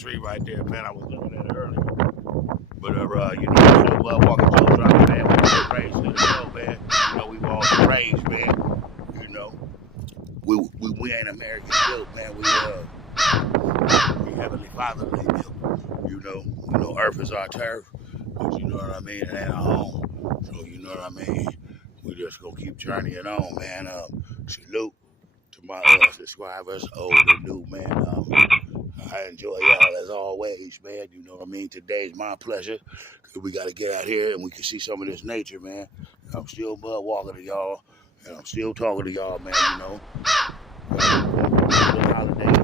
tree right there, man. I was looking at it earlier. But, you know, still walking Joe driving, man. We still raised, let it go, man. You know, we were all raised, man. You know, we ain't American built, man. We Heavenly Fatherly built. You know, Earth is our turf, but you know what I mean. It ain't our home, so you know what I mean. We just gonna keep journeying on, man. Salute to my subscribers, old and new, man. I enjoy y'all as always, man. You know what I mean? Today's my pleasure. Cause we gotta get out here and we can see some of this nature, man. I'm still bud walking to y'all, and I'm still talking to y'all, man. You know, holidays,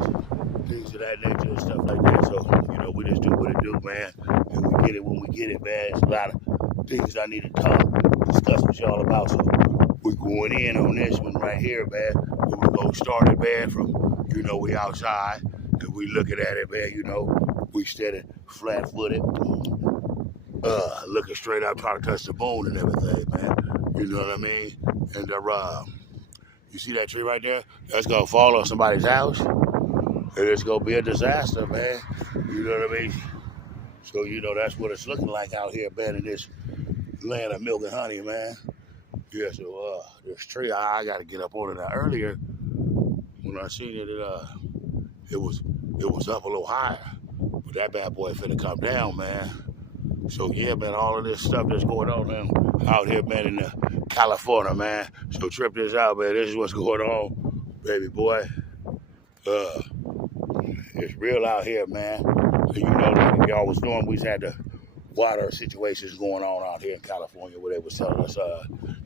things of that nature and stuff like that. So you know, we just do what it do, man. And we get it when we get it, man. It's a lot of things I need to discuss with y'all about. So we're going in on this one right here, man. We're gonna start it, man, from, you know, we outside. And we looking at it, man, you know, we steady flat-footed, looking straight up, trying to touch the moon and everything, man. You know what I mean? And you see that tree right there? That's gonna fall on somebody's house, and it's gonna be a disaster, man. You know what I mean? So, you know, that's what it's looking like out here, man, in this land of milk and honey, man. Yeah, so this tree, I gotta get up on it now. Earlier, when I seen it, it was up a little higher, but that bad boy finna come down, man. So yeah, man, all of this stuff that's going on, man, out here, man, in California, man. So trip this out, man. This is what's going on, baby boy. It's real out here, man. You know, like y'all was doing, we had the water situations going on out here in California where they was telling us,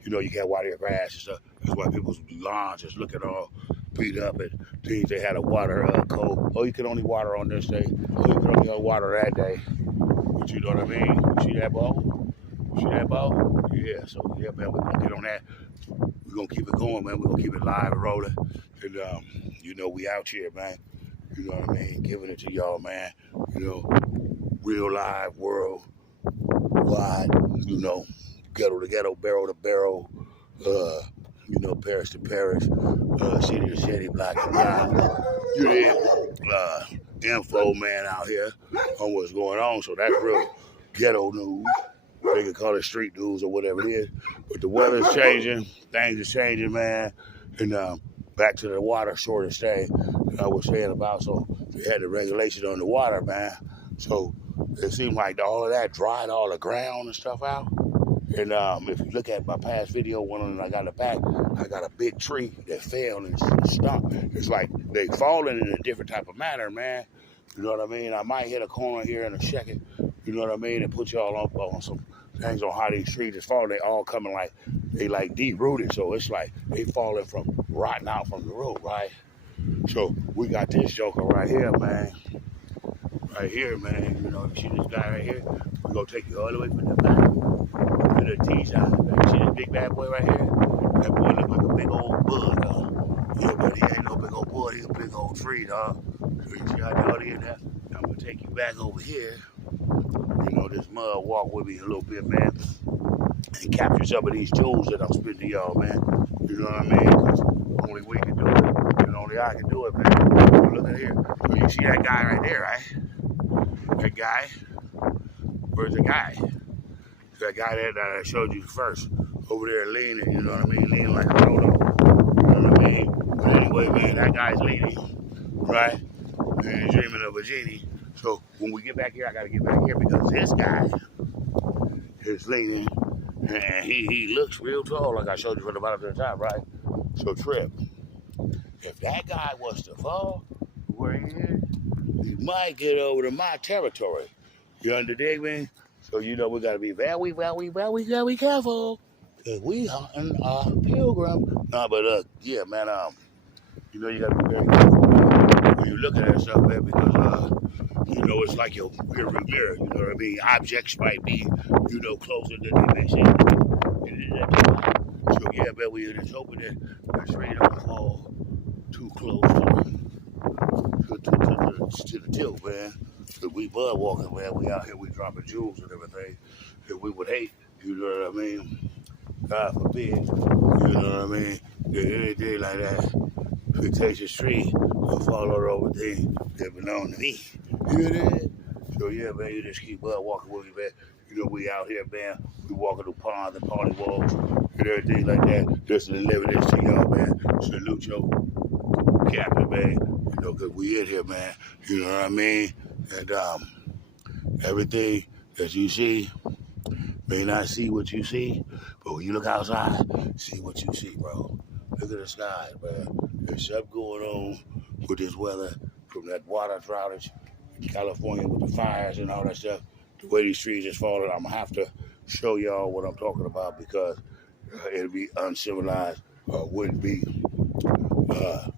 you know, you can't water your grass and stuff. That's why people's lawns just looking all beat up and things. They had a water code. Oh, you can only water on this day. Oh, you can only water that day. But you know what I mean? You see that ball? You see that ball? Yeah, so yeah, man, we're gonna get on that. We're gonna keep it going, man. We're gonna keep it live and rolling. And you know, we out here, man. You know what I mean? Giving it to y'all, man. You know, real live world wide, you know, ghetto to ghetto, barrel to barrel, you know, parish to parish, city to city, block to block. You know, info, man, out here on what's going on. So that's real ghetto news. They can call it street news or whatever it is. But the weather's changing, things are changing, man. And back to the water shortage thing that I was saying about. So they had the regulation on the water, man. So it seemed like all of that dried all the ground and stuff out. And if you look at my past video, one I got in the back, I got a big tree that fell and stopped. It's like they falling in a different type of manner, man. You know what I mean? I might hit a corner here in a second, you know what I mean, and put y'all up on some things on how these trees is falling. They all coming like, they like deep-rooted. So it's like they falling from rotting out from the root, right? So we got this joker right here, man. Right here, man. You know, you see this guy right here? We're going to take you all the way from the back to the T-shot. You see this big bad boy right here? That boy look like a big old bud, dog. Yeah, but he ain't no big old bud. He's a big old tree, dog. So you see how down here now? I'm going to take you back over here. You know, this mud walk with me a little bit, man. And capture some of these jewels that I'm spitting to y'all, man. You know what I mean? Because only we can do it. And only I can do it, man. Look at here. So you see that guy right there, right? That guy, where's the guy? That guy that I showed you first, over there leaning, you know what I mean? Leaning like a roto, you know what I mean? But anyway, man, that guy's leaning, right? And he's dreaming of a genie. So when we get back here, I gotta get back here because this guy is leaning, and he looks real tall, like I showed you from the bottom to the top, right? So Trip, if that guy was to fall where he is, he might get over to my territory. You understand me? So, you know, we got to be very, very, very, very careful. Because we hunting a pilgrim. Nah, but, yeah, man, you know, you got to be very careful, man, when you look at that stuff, man, because, you know, it's like your rearview mirror, you know what I mean? Objects might be, you know, closer than they may seem. So, yeah, man, we just hoping that the tree don't fall too close to the tilt, man. Cause we bud walking, man. We out here, we dropping jewels and everything that we would hate. You know what I mean? God forbid. You know what I mean? That anything like that fictitious tree will fall over things that belong to me. You hear that? So yeah, man, you just keep walking with me, man. You know, we out here, man. We walking through ponds and party walls and everything like that. Just to deliver this to y'all, man. Salute your captain, man. You know, cause we in here, man. You know what I mean? And everything that you see may not see what you see, but when you look outside, see what you see, bro. Look at the sky, man. There's something going on with this weather from that water droughtage in California with the fires and all that stuff. The way these trees is falling, I'm gonna have to show y'all what I'm talking about because it'll be uncivilized or wouldn't be uh,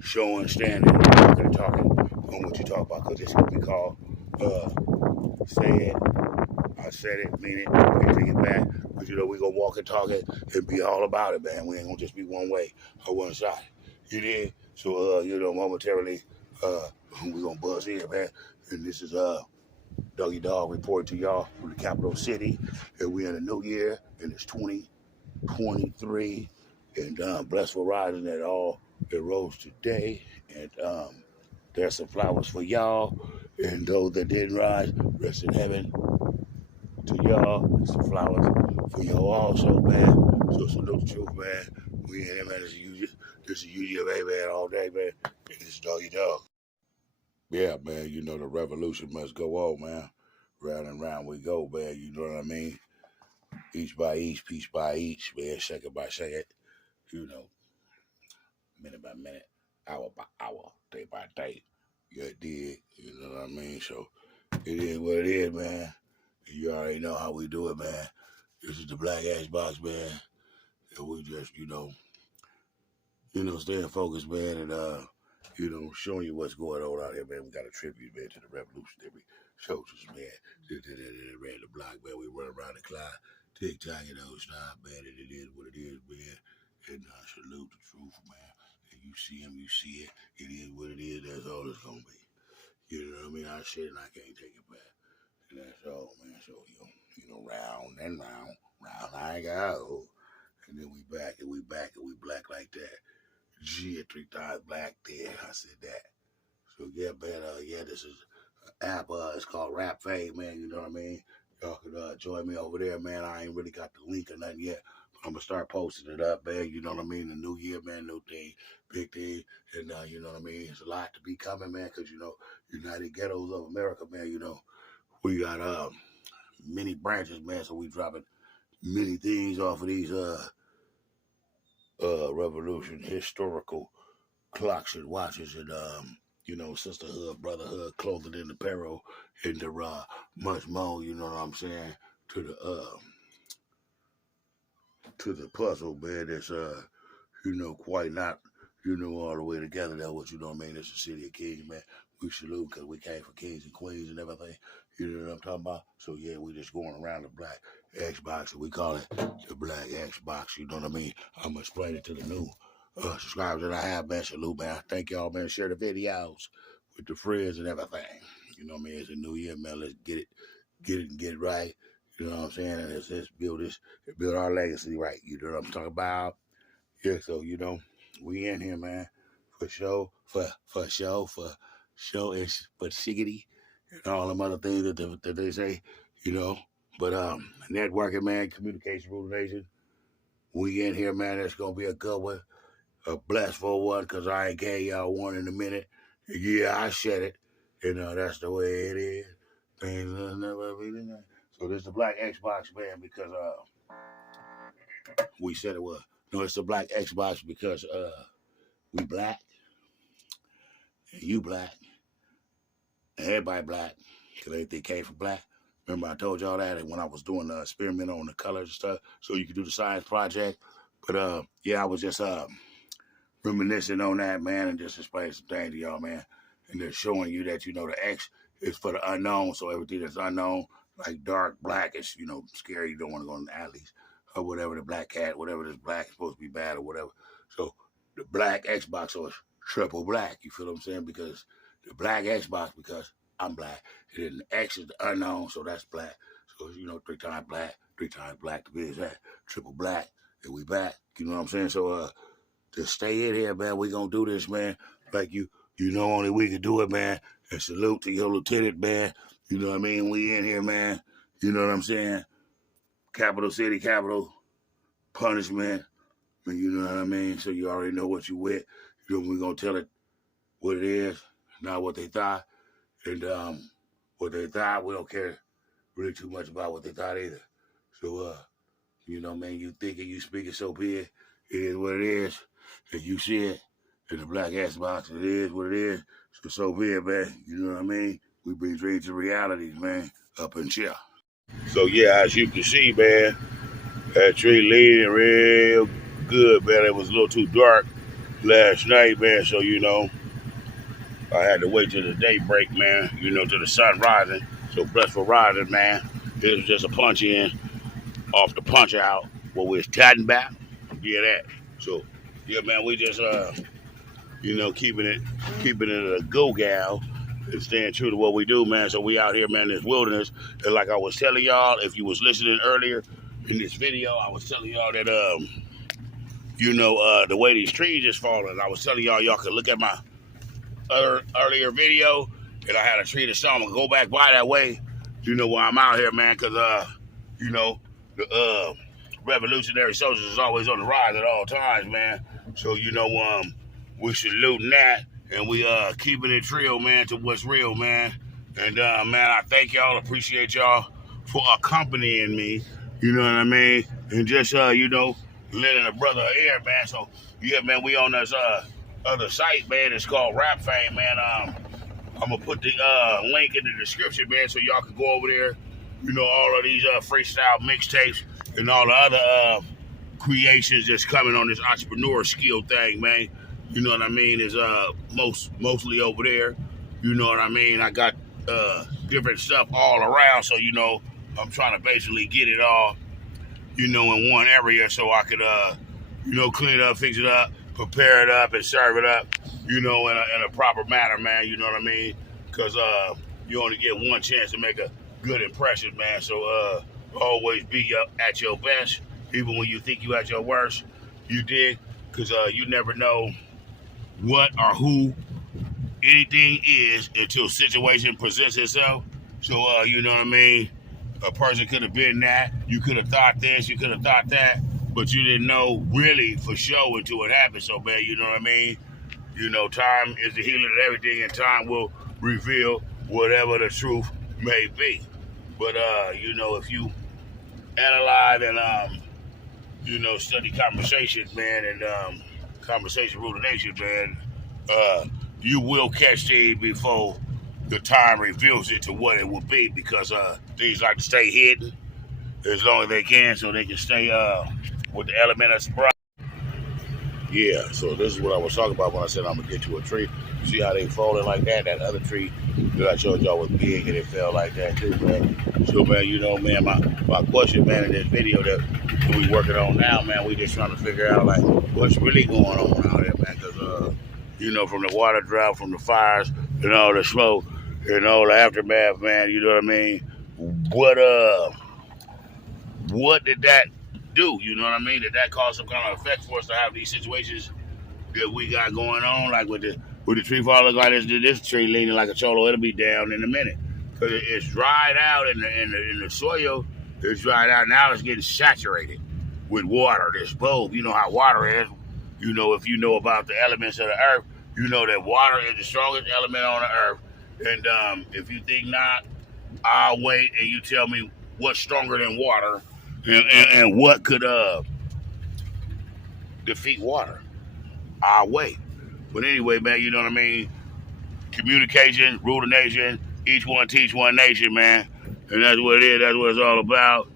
showing, standing, walking and talking on what you talk about because it's gonna be called say it. I said it, mean it, and take it back. But you know, we gonna walk and talk it and be all about it, man. We ain't gonna just be one way or one side. You did? So you know, momentarily, we gonna buzz here, man. And this is Dougie Dog reporting to y'all from the capital city. And we in a new year, and it's 2023. And blessed for rising at all that rose today. And there's some flowers for y'all. And those that didn't rise, rest in heaven to y'all. Some flowers for y'all also, man. So salute the truth, man. We in here, man. This is UGA, man, all day, man. And this is Doggy Dog. Yeah, man, you know the revolution must go on, man. Round and round we go, man. You know what I mean? Each by each, piece by each, man. Second by second. You know, minute by minute, hour by hour, day by day. You did, you know what I mean? So it is what it is, man. You already know how we do it, man. This is the Black Ash Box, man. And we just, staying focused, man, and showing you what's going on out here, man. We got a tribute, man, to the revolutionary soldiers, man. Ran the block, man. We run around the clock, tick-tock, stop, man. And it is what it is, man. And salute the truth, man. And you see him, you see it. It is what it is. That's all it's gonna be. You know what I mean? I said it, and I can't take it back. And that's all, man. So round and round, I go. And then we back and we back and we black like that. G at 3 times black there. I said that. So yeah, man, this is an app, it's called Rap Fade, man, you know what I mean? Y'all can join me over there, man. I ain't really got the link or nothing yet. But I'm gonna start posting it up, man, you know what I mean? The new year, man, new thing, big thing. And you know what I mean? It's a lot to be coming, man, because United Ghettos of America, man, we got many branches, man, so we dropping many things off of these revolution historical clocks and watches and sisterhood, brotherhood, clothing and apparel, and the much more, you know what I'm saying, to the puzzle, man, that's quite not, all the way together there, what you know what I mean, it's the city of kings, man. We salute because we came for kings and queens and everything. You know what I'm talking about? So yeah, we just going around the black Xbox and we call it the black Xbox, you know what I mean? I'm gonna explain it to the new subscribers that I have, man. Salute, man. Thank y'all, man. Share the videos with the friends and everything. You know what I mean? It's a new year, man. Let's get it and get it right. You know what I'm saying? And let's build our legacy right. You know what I'm talking about? Yeah, so we in here, man. For show, for show, for show is for shiggity and all them other things that they say, But networking, man, communication rule the nation. We in here, man. It's gonna be a good one. A blessful one, because I ain't gave y'all one in a minute. Yeah, I said it. That's the way it is. Things will never be the same. So this is the Black Xbox, man, because we said it was. No, it's the Black Xbox because we black, and you black, and everybody black, because everything came from black. Remember I told y'all that when I was doing the experiment on the colors and stuff, so you could do the science project. But I was just reminiscing on that, man, and just explaining some things to y'all, man. And just showing you that, the X is for the unknown. So everything that's unknown, like dark, black, is, scary. You don't want to go in the alleys or whatever. The black cat, whatever this black is supposed to be bad or whatever. So the black Xbox, so it's triple black. You feel what I'm saying? Because the black Xbox, because I'm black. And then the X is the unknown, so that's black. So, 3 times black to be exact. Triple black. And we back. You know what I'm saying? So, just stay in here, man. We gonna do this, man. Like you You know, only we can do it, man. And salute to your lieutenant, man. You know what I mean? We in here, man. You know what I'm saying? Capital city, capital punishment. You know what I mean? So you already know what you with. You know, we're going to tell it what it is, not what they thought. And what they thought, we don't care really too much about what they thought either. So, you know, man, you thinking, you speaking, so be it. It is what it is. And you see it in the black ass box. It is what it is. So be it, man. You know what I mean? We bring dreams to realities, man. Up and chill. So, yeah, as you can see, man, that tree leaning real good, man. It was a little too dark last night, man. So, you know, I had to wait till the day break, man. You know, till the sun rising. So, blessed for rising, man. This was just a punch in off the punch out. What we're chatting about. Yeah, that. So, yeah, man, we just, you know, keeping it a go-gal and staying true to what we do, man. So we out here, man, in this wilderness. And like I was telling y'all, if you was listening earlier in this video, I was telling y'all that, you know, the way these trees is falling. I was telling y'all could look at my earlier video, and I had a tree that saw me go back by that way, you know, while I'm out here, man, because, you know, the revolutionary soldiers is always on the rise at all times, man. So, you know, we saluting that, and we keeping it real, man, to what's real, man. And, man, I thank y'all, appreciate y'all for accompanying me, you know what I mean? And just, you know, letting a brother air, man. So, yeah, man, we on this other site, man. It's called Rap Fame, man. I'm going to put the link in the description, man, so y'all can go over there. You know, all of these freestyle mixtapes and all the other creations that's coming on this entrepreneur skill thing, man. You know what I mean? Is mostly over there. You know what I mean? I got different stuff all around, so you know, I'm trying to basically get it all, you know, in one area so I could you know, clean it up, fix it up, prepare it up, and serve it up, you know, in a proper manner, man. You know what I mean? Because you only get one chance to make a good impression, man. So always be at your best, even when you think you at your worst. You dig? Because you never know what or who anything is until situation presents itself. So you know what I mean? A person could have been that. You could have thought this. You could have thought that. But you didn't know really for sure until it happened. So, man, you know what I mean? You know, time is the healer of everything, and time will reveal whatever the truth may be. But, you know, if you analyze and, you know, study conversations, man, and conversation rule the nation, man, you will catch things before the time reveals it to what it will be, because things like to stay hidden as long as they can so they can stay with the element of surprise. Yeah, so this is what I was talking about when I said I'm going to get you a tree. See how they folded like that? That other tree that I showed y'all was big and it fell like that too, man. So, man, you know, man, my question, man, in this video that we working on now, man, we just trying to figure out, like, what's really going on out there, man, because, you know, from the water drought, from the fires, and all the smoke, and all the aftermath, man, you know what I mean? What did that do? You know what I mean? Did that cause some kind of effect for us to have these situations that we got going on, like with the tree fall? Look like this tree leaning like a cholo. It'll be down in a minute because it's dried out in the soil. It's dried out now. It's getting saturated with water. This bulb, you know how water is. You know, if you know about the elements of the earth, you know that water is the strongest element on the earth. And if you think not, I'll wait and you tell me what's stronger than water and what could defeat water. I'll wait. But anyway, man, you know what I mean? Communication, rule the nation, each one teach one nation, man. And that's what it is. That's what it's all about.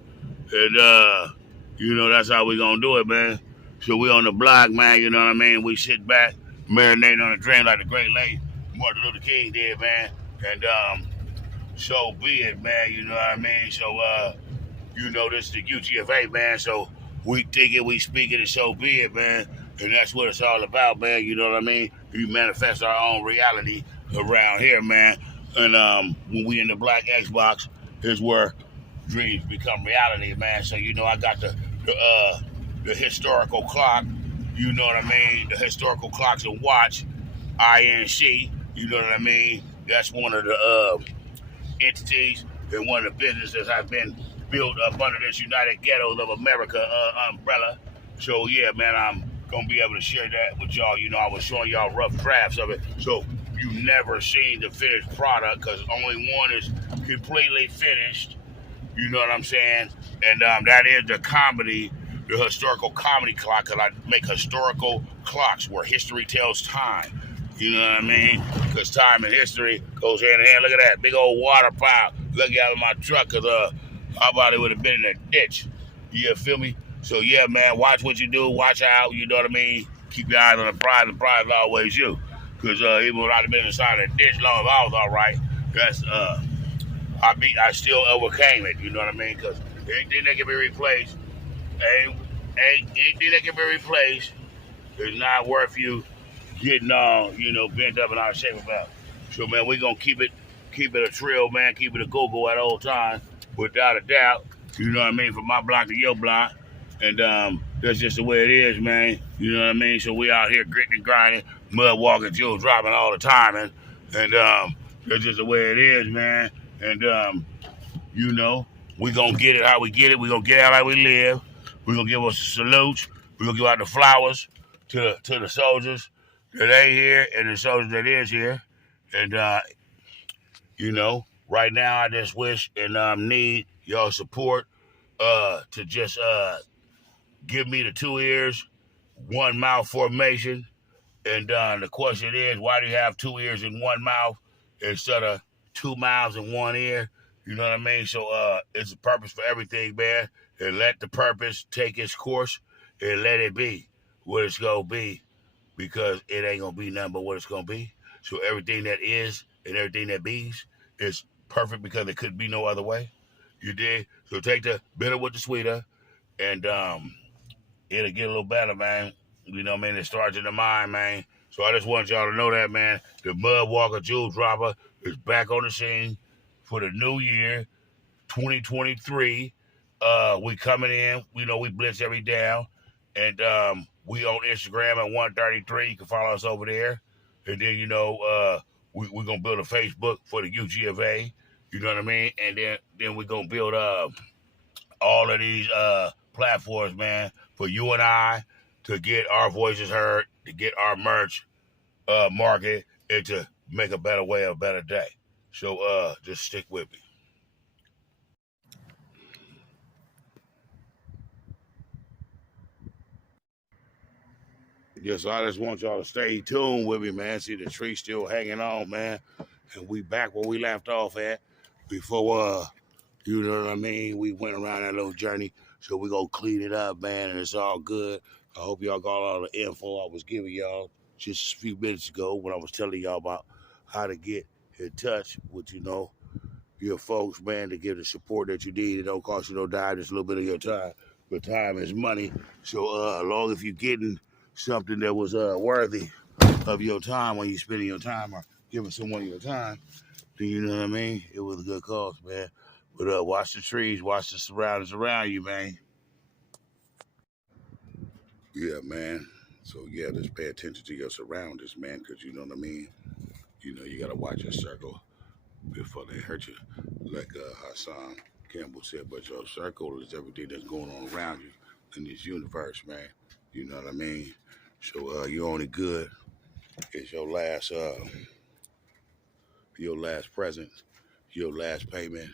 And, you know, that's how we gonna do it, man. So we on the block, man, you know what I mean? We sit back, marinating on the drain like the great late Martin Luther King did, man. And so be it, man, you know what I mean? So, you know, this is the UGFA, man. So we think it, we speak it, and so be it, man. And that's what it's all about, man. You know what I mean? We manifest our own reality around here, man. And when we in the black Xbox is where dreams become reality, man. So, you know, I got the historical clock, you know what I mean? The historical clocks and watch INC, you know what I mean? That's one of the entities and one of the businesses has been built up under this United Ghettos of America umbrella. So yeah, man, I'm gonna be able to share that with y'all. You know, I was showing y'all rough drafts of it, so you never seen the finished product because only one is completely finished. You know what I'm saying? And that is the comedy, the historical comedy clock, because I make historical clocks where history tells time. You know what I mean? Because time and history goes hand in hand. Look at that big old water pile. Look out of my truck, because how about it would have been in a ditch? You feel me? So yeah, man, watch what you do. Watch out. You know what I mean? Keep your eyes on the prize. The prize is always you. Because even when I'd have been inside of a ditch, long as I was all right, that's I still overcame it. You know what I mean? Because anything that can be replaced, anything that can be replaced is not worth you getting all, bent up and out of shape about. So man, we gonna keep it a trail, man. Keep it a go-go at all times, without a doubt. You know what I mean? From my block to your block, and that's just the way it is, man. You know what I mean? So we out here gritting and grinding, mud walking, jewels dropping all the time, and that's just the way it is, man. And you know, we gonna get it how we get it. We gonna get out how we live. We gonna give us a salute. We gonna give out the flowers to the soldiers that ain't here and the soldiers that is here. And right now I just wish and need y'all support to just give me the 2 ears, 1 mouth formation. And the question is, why do you have 2 ears and 1 mouth instead of 2 mouths and 1 ear? You know what I mean? So it's a purpose for everything, man. And let the purpose take its course and let it be what it's gonna be, because it ain't gonna be nothing but what it's gonna be. So everything that is and everything that be's is perfect because it could be no other way. You did. So take the bitter with the sweeter, and it'll get a little better, man. You know what I mean? It starts in the mind, man. So I just want y'all to know that, man. The Mud Walker Jewel Dropper is back on the scene for the new year, 2023. We coming in. We blitz every down. And we on Instagram at 133. You can follow us over there. And then, we're going to build a Facebook for the UG of A. You know what I mean? And then we're going to build all of these platforms, man, for you and I to get our voices heard, to get our merch market, and to make a better way, a better day. So just stick with me. Yes, I just want y'all to stay tuned with me, man. See the tree still hanging on, man. And we back where we left off at before you know what I mean? We went around that little journey. So we gonna clean it up, man, and it's all good. I hope y'all got all the info I was giving y'all just a few minutes ago when I was telling y'all about how to get in touch with, your folks, man, to give the support that you need. It don't cost you no dime, just a little bit of your time. But time is money. So long if you're getting something that was worthy of your time when you're spending your time or giving someone your time, then you know what I mean? It was a good cause, man. But watch the trees, watch the surroundings around you, man. Yeah, man. So yeah, just pay attention to your surroundings, man, because you know what I mean? You gotta watch your circle before they hurt you. Like Hassan Campbell said, but your circle is everything that's going on around you in this universe, man. You know what I mean? So you're only good is your last present, your last payment,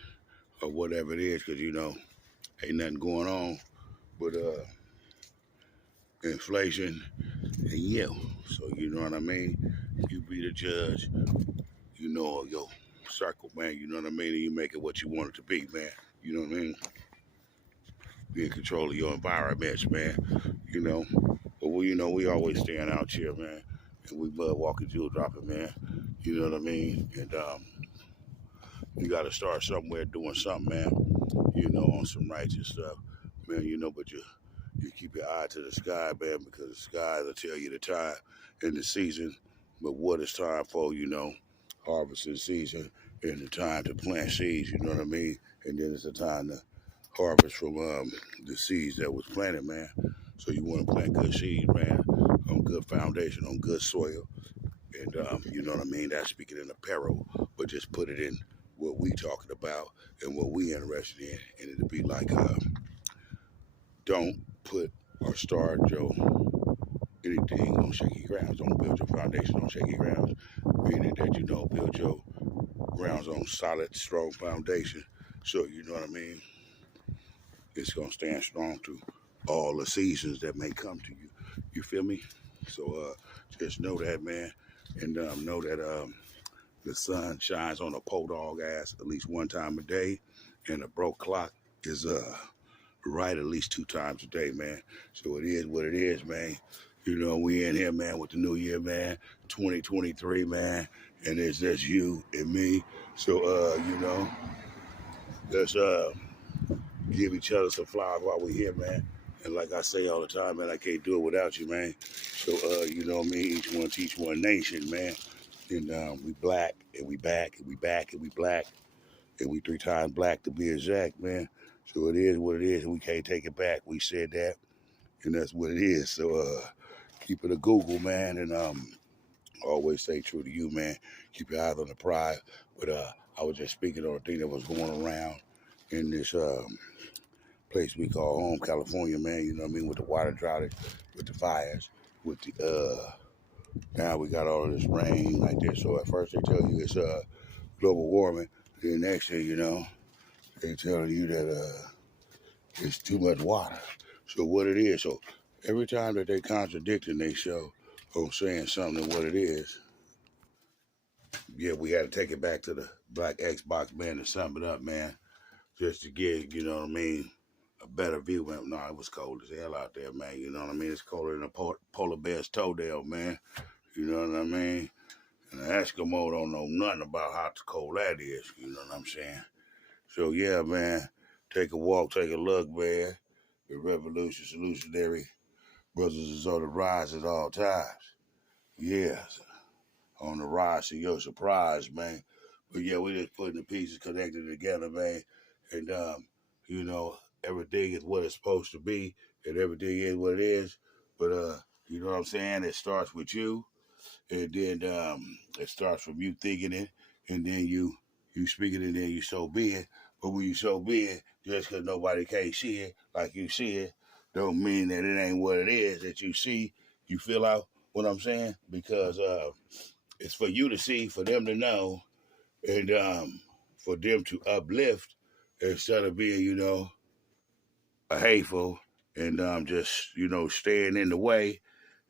or whatever it is, because ain't nothing going on but inflation and you. So you know what I mean? You be the judge, of your circle, man. You know what I mean? And you make it what you want it to be, man. You know what I mean? Be in control of your environments, man. You know. But we always staying out here, man. And we bud walking jewel dropping, man. You know what I mean? And you gotta start somewhere doing something, man. On some righteous stuff. Man, but you keep your eye to the sky, man, because the sky will tell you the time and the season. But what it's time for, harvesting season and the time to plant seeds, you know what I mean? And then it's the time to harvest from the seeds that was planted, man. So you want to plant good seeds, man, on good foundation, on good soil, And you know what I mean? That's speaking in apparel, but just put it in what we talking about and what we interested in. And it'll be like, don't put or start your anything on shaky grounds. Don't build your foundation on shaky grounds. Meaning that you don't build your grounds on solid, strong foundation. So you know what I mean? It's gonna stand strong through all the seasons that may come to you. You feel me? So just know that, man, and know that the sun shines on a pole dog ass at least one time a day, and a broke clock is right at least 2 times a day, man. So it is what it is, man. You know, we in here, man, with the new year, man, 2023, man, and it's just you and me. So you know, let's give each other some flowers while we're here, man. And like I say all the time, man, I can't do it without you, man. So you know me, each one teach one nation, man. And we black, and we back, and we back, and we black, and we 3 times black to be exact, man. So it is what it is, and we can't take it back. We said that, and that's what it is. So keep it a Google, man, and always stay true to you, man. Keep your eyes on the prize. But I was just speaking on a thing that was going around in this place we call home, California, man. You know what I mean? With the water drought, with the fires, with the now we got all of this rain like this. So at first they tell you it's global warming. Then next thing you know, they telling you that it's too much water. So what it is? So every time that they contradicting they show or saying something what it is, yeah, we had to take it back to the black Xbox man to sum it up, man. Just to get, you know what I mean, a better view. Man, no, it was cold as hell out there, man. You know what I mean? It's colder than a polar bear's toenail, man. You know what I mean? And the Eskimo don't know nothing about how cold that is. You know what I'm saying? So yeah, man, take a walk, take a look, man. The revolutionary brothers is on the rise at all times. Yes, on the rise to your surprise, man. But yeah, we just putting the pieces connected together, man. And you know, everything is what it's supposed to be, and everything is what it is. But you know what I'm saying? It starts with you, and then it starts from you thinking it, and then you speak it, and then you so be it. But when you so be it, just because nobody can't see it like you see it, don't mean that it ain't what it is that you see. You feel out what I'm saying? Because it's for you to see, for them to know, and for them to uplift instead of being, you know, a hateful and just, you know, staying in the way.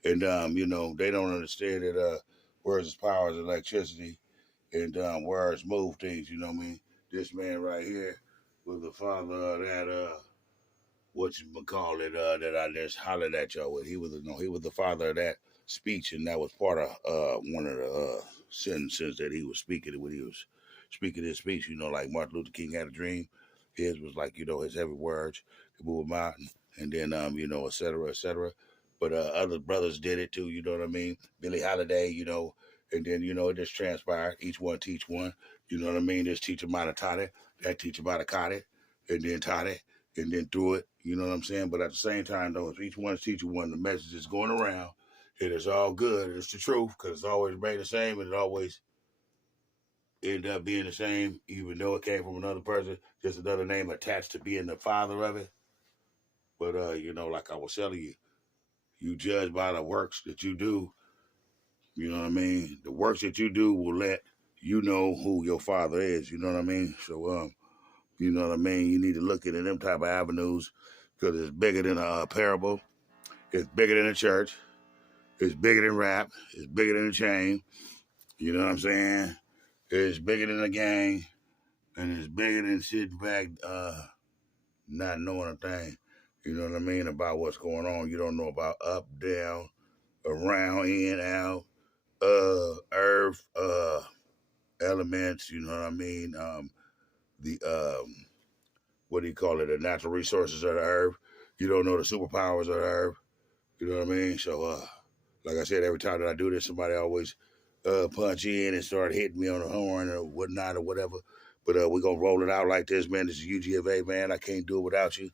And you know, they don't understand that words is power is electricity, and words move things. You know what I mean? This man right here was the father of that what you call it that I just hollered at y'all with. He was he was the father of that speech, and that was part of one of the sentences that he was speaking when he was speaking his speech. You know, like Martin Luther King had a dream. His was like, you know, his heavy words to move a mountain, and then you know, et cetera, et cetera. But other brothers did it too. You know what I mean? Billie Holiday, you know, and then you know it just transpired. Each one teach one. You know what I mean? This teacher might have taught it. That teacher might have caught it, and then taught it and then through it. You know what I'm saying? But at the same time, though, if each one's teaching one, the message is going around. It is all good. It's the truth because it's always remained the same and it always end up being the same, even though it came from another person, just another name attached to being the father of it. But, you know, like I was telling you, you judge by the works that you do. You know what I mean? The works that you do will let you know who your father is. You know what I mean? So, you know what I mean? You need to look into them type of avenues because it's bigger than a parable. It's bigger than a church. It's bigger than rap. It's bigger than a chain. You know what I'm saying? It's bigger than a gang. And it's bigger than sitting back not knowing a thing. You know what I mean? About what's going on. You don't know about up, down, around, in, out, earth, elements. You know what I mean? The what do you call it? The natural resources of the earth. You don't know the superpowers of the earth. You know what I mean? So, like I said, every time that I do this, somebody always punch in and start hitting me on the horn or whatnot or whatever. But we're going to roll it out like this, man. This is UGFA, man. I can't do it without you.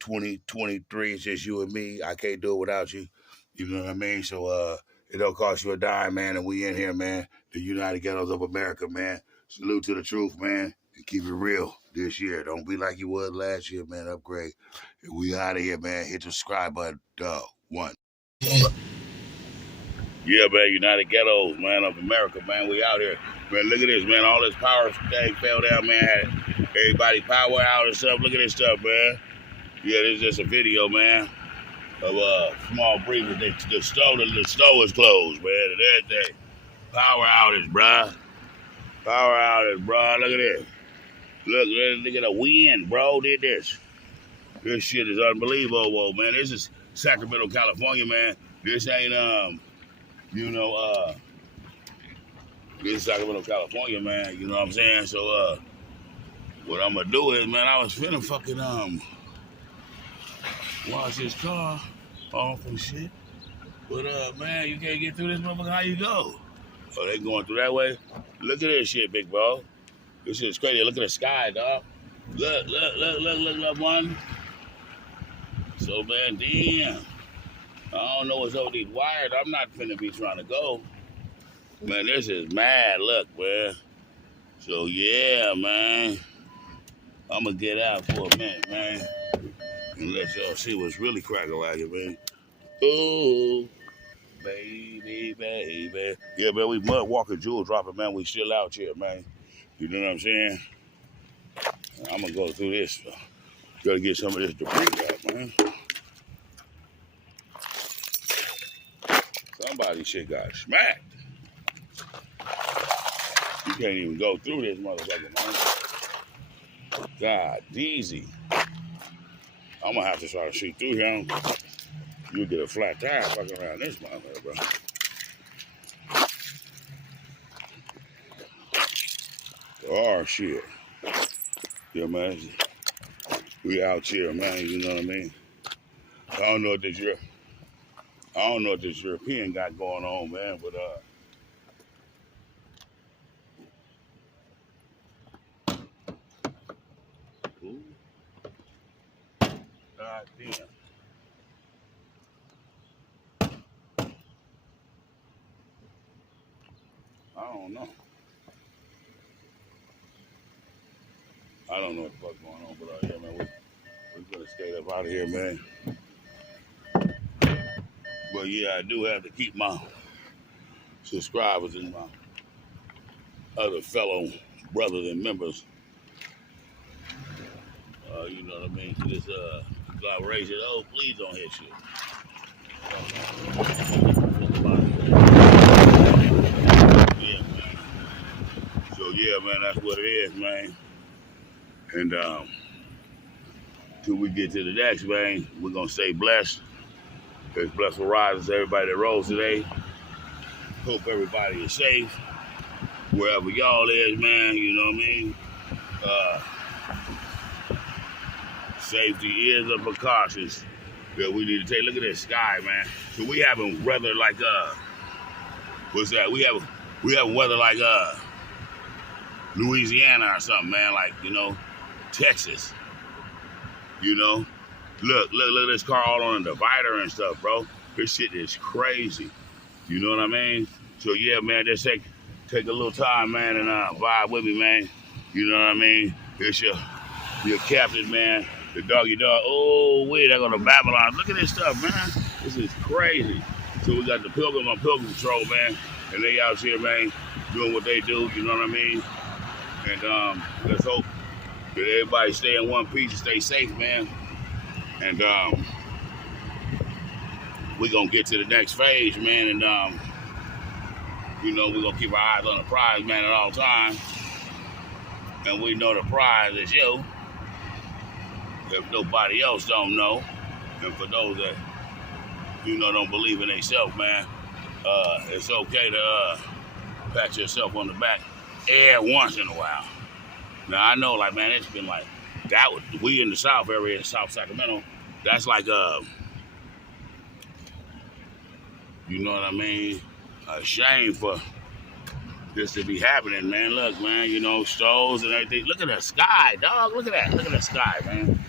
2023, it's just you and me. I can't do it without you. You know what I mean? So It don't cost you a dime, man, and we in here, man. The United Ghettos of America, man. Salute to the truth, man, and keep it real this year. Don't be like you was last year, man. Upgrade. And we out of here, man. Hit the subscribe button. One. Yeah, man, United Ghettos, man, of America, man. We out here. Man, look at this, man. All this power thing fell down, man. Had everybody power out and stuff. Look at this stuff, man. Yeah, this is just a video, man, of small breezes. The store is closed, man, and everything. Power outage, bruh. Power outage, bruh. Look at this. Look at the wind, bro. Did this. This shit is unbelievable, man. This is Sacramento, California, man. This ain't, this is Sacramento, California, man. You know what I'm saying? So, what I'm gonna do is, man, I was finna fucking, wash this car off and shit. But, man, you can't get through this motherfucker. How you go? Oh, they going through that way? Look at this shit, big bro. This shit's crazy. Look at the sky, dog. Look, one. So, man, damn. I don't know what's over these wires. I'm not finna be trying to go. Man, this is mad luck, man. So, yeah, man. I'm gonna get out for a minute, man. And let y'all see what's really cracking like it, man. Ooh, baby. Yeah, man, we mud walking, jewel dropping, man. We still out here, man. You know what I'm saying? I'm gonna go through this. Gotta get some of this debris out, man. Somebody shit got smacked. You can't even go through this motherfucker, man. God, easy. I'm gonna have to try to shoot through him. You'll get a flat tire fucking around this motherfucker, bro. Oh, shit. Yeah, man. We out here, man. You know what I mean? I don't know what this European got going on, man, but ooh. God damn. I don't know. I don't know what the fuck's going on, but yeah, man, we're gonna skate up out of here, man. But yeah, I do have to keep my subscribers and my other fellow brothers and members. You know what I mean? To this collaboration. Oh, please don't hit shit. Yeah, man. So yeah, man, that's what it is, man. And till we get to the next, man, we're gonna stay blessed. There's blessed rises to everybody that rose today. Hope everybody is safe. Wherever y'all is, man, you know what I mean? Safety is a precautions that we need to take. Look at this sky, man. So we having weather like what's that? We have weather like Louisiana or something, man. Like, you know, Texas. You know, look at this car all on a divider and stuff, bro. This shit is crazy. You know what I mean? So yeah, man, just take a little time, man, and vibe with me, man. You know what I mean? It's your captain, man. The doggy dog. Oh, wait, they're gonna Babylon. Look at this stuff, man. This is crazy. So we got the Pilgrim on Pilgrim Patrol, man, and they out here, man, doing what they do. You know what I mean? And let's hope that everybody stay in one piece and stay safe, man. And we're gonna get to the next phase, man. And you know, we're gonna keep our eyes on the prize, man, at all times. And we know the prize is you. If nobody else don't know, and for those that, you know, don't believe in themselves, man, it's okay to pat yourself on the back every once in a while. Now, I know, like, man, it's been like, that. We in the South area, South Sacramento, that's like, you know what I mean, a shame for this to be happening, man. Look, man, you know, stoves and everything. Look at the sky, dog. Look at that. Look at the sky, man.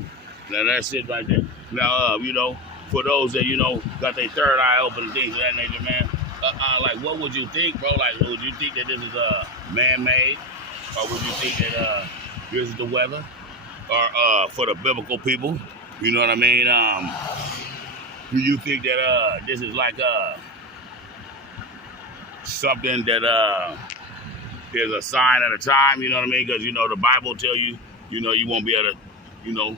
Now, that's it right there. Now, you know, for those that, you know, got their third eye open and things of that nature, man, like, what would you think, bro? Like, would you think that this is man-made, or would you think that this is the weather, or for the biblical people? You know what I mean? Do you think that this is like something that is a sign at a time? You know what I mean? Because you know the Bible tell you, you know, you won't be able to, you know,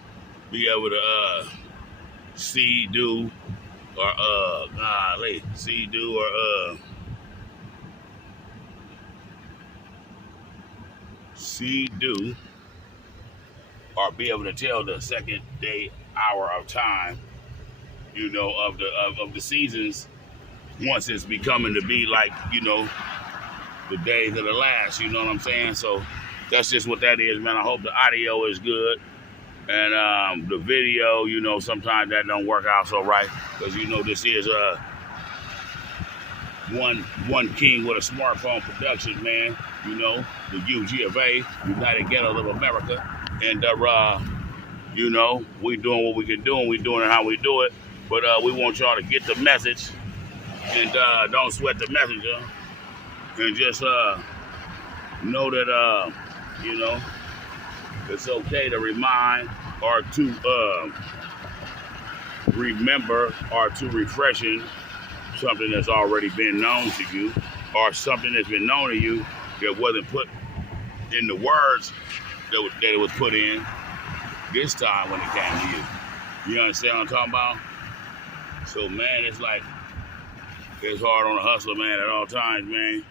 see, do, or see, do, or see, do, or be able to tell the second day, hour of time, you know, of the seasons once it's becoming to be like, you know, the days of the last. You know what I'm saying? So that's just what that is, man. I hope the audio is good. And the video, you know, sometimes that don't work out so right, because you know this is one king with a smartphone production, man. You know, the UGFA, United Ghettos of America, and you know, we doing what we can do, and we doing it how we do it. But we want y'all to get the message, and don't sweat the messenger, and just know that you know, it's okay to remind or to remember or to refreshing something that's already been known to you, or something that's been known to you that wasn't put in the words that it was put in this time when it came to you. You understand what I'm talking about? So, man, it's like, it's hard on the hustler, man, at all times, man.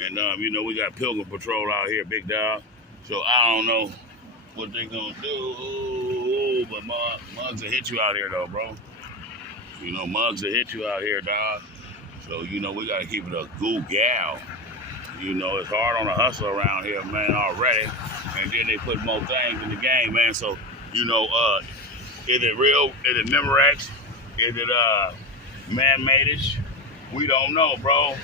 And, you know, we got Pilgrim Patrol out here, big dog. So I don't know what they gonna do, but mugs will hit you out here, though, bro. You know, mugs will hit you out here, dog. So, you know, we gotta keep it a goo gal. You know, it's hard on the hustle around here, man, already. And then they put more things in the game, man. So, you know, is it real? Is it Memorex? Is it man-made-ish? We don't know, bro.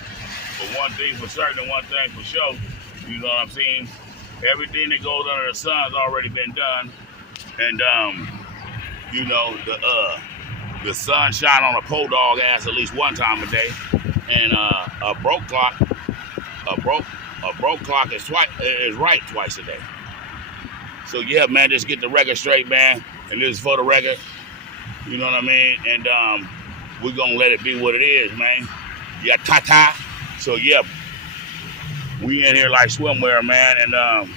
But one thing for certain and one thing for sure, you know what I'm saying? Everything that goes under the sun's already been done. And, you know, the sun shine on a pole dog ass at least one time a day. And a broke clock is right twice a day. So yeah, man, just get the record straight, man. And this is for the record. You know what I mean? And we're gonna let it be what it is, man. Yeah, ta-ta. So yeah, we in here like swimwear, man, and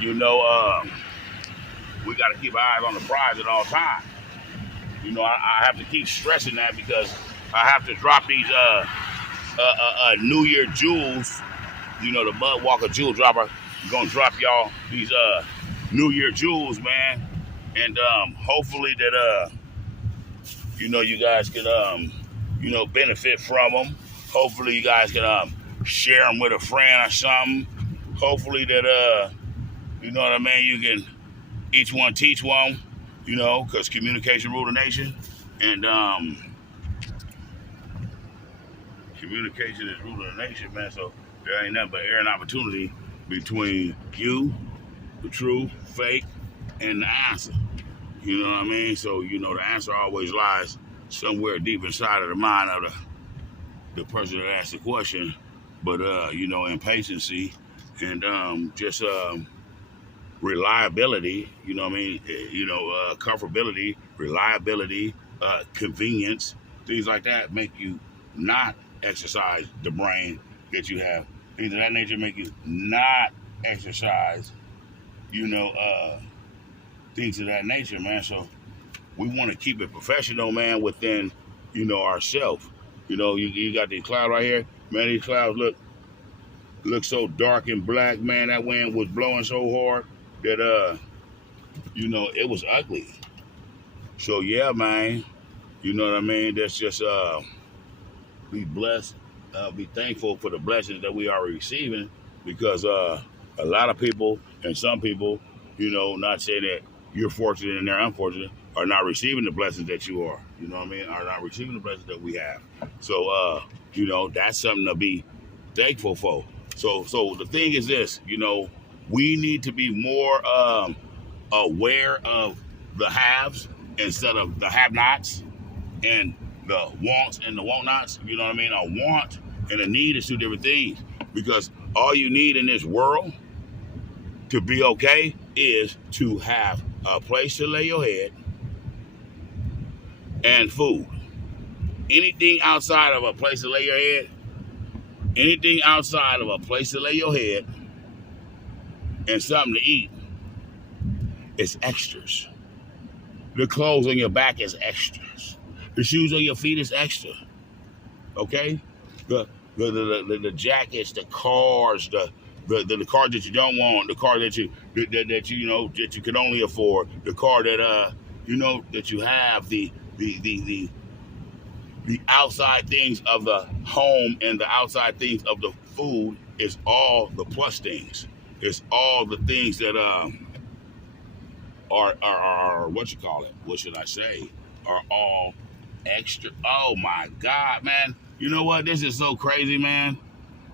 you know, we gotta keep our eyes on the prize at all times. You know, I have to keep stressing that because I have to drop these New Year jewels. You know, the Bud Walker Jewel Dropper. I'm gonna drop y'all these New Year jewels, man, and hopefully that you know, you guys can you know, benefit from them. Hopefully you guys can share them with a friend or something. Hopefully that you know what I mean, you can each one teach one, you know, because communication rule the nation, and communication is ruling the nation, man. So there ain't nothing but air and opportunity between you, the truth, fake, and the answer. You know what I mean? So, you know, the answer always lies somewhere deep inside of the mind of the person that asked the question. But, you know, impatience and just reliability, you know what I mean? You know, comfortability, reliability, convenience, things like that make you not exercise the brain that you have. Things of that nature make you not exercise, you know, things of that nature, man. So we want to keep it professional, man, within, you know, ourselves. You know, you got these clouds right here. Man, these clouds look so dark and black, man. That wind was blowing so hard that, you know, it was ugly. So, yeah, man, you know what I mean? That's just, be blessed, be thankful for the blessings that we are receiving, because a lot of people and some people, you know, not saying that you're fortunate and they're unfortunate, are not receiving the blessings that you are, you know what I mean, are not receiving the blessings that we have. So, you know, that's something to be thankful for. So the thing is this, you know, we need to be more aware of the haves instead of the have-nots, and the wants and the want-nots, you know what I mean? A want and a need is two different things, because all you need in this world to be okay is to have a place to lay your head and food. Anything outside of a place to lay your head, anything outside of a place to lay your head and something to eat is extras. The clothes on your back is extras. The shoes on your feet is extra. Okay? The jackets, the cars, the car that you don't want, the car that you that you can only afford, the car that that you have, the outside things of the home and the outside things of the food is all the plus things. It's all the things that are what you call it? What should I say? Are all extra. Oh my God, man! You know what? This is so crazy, man.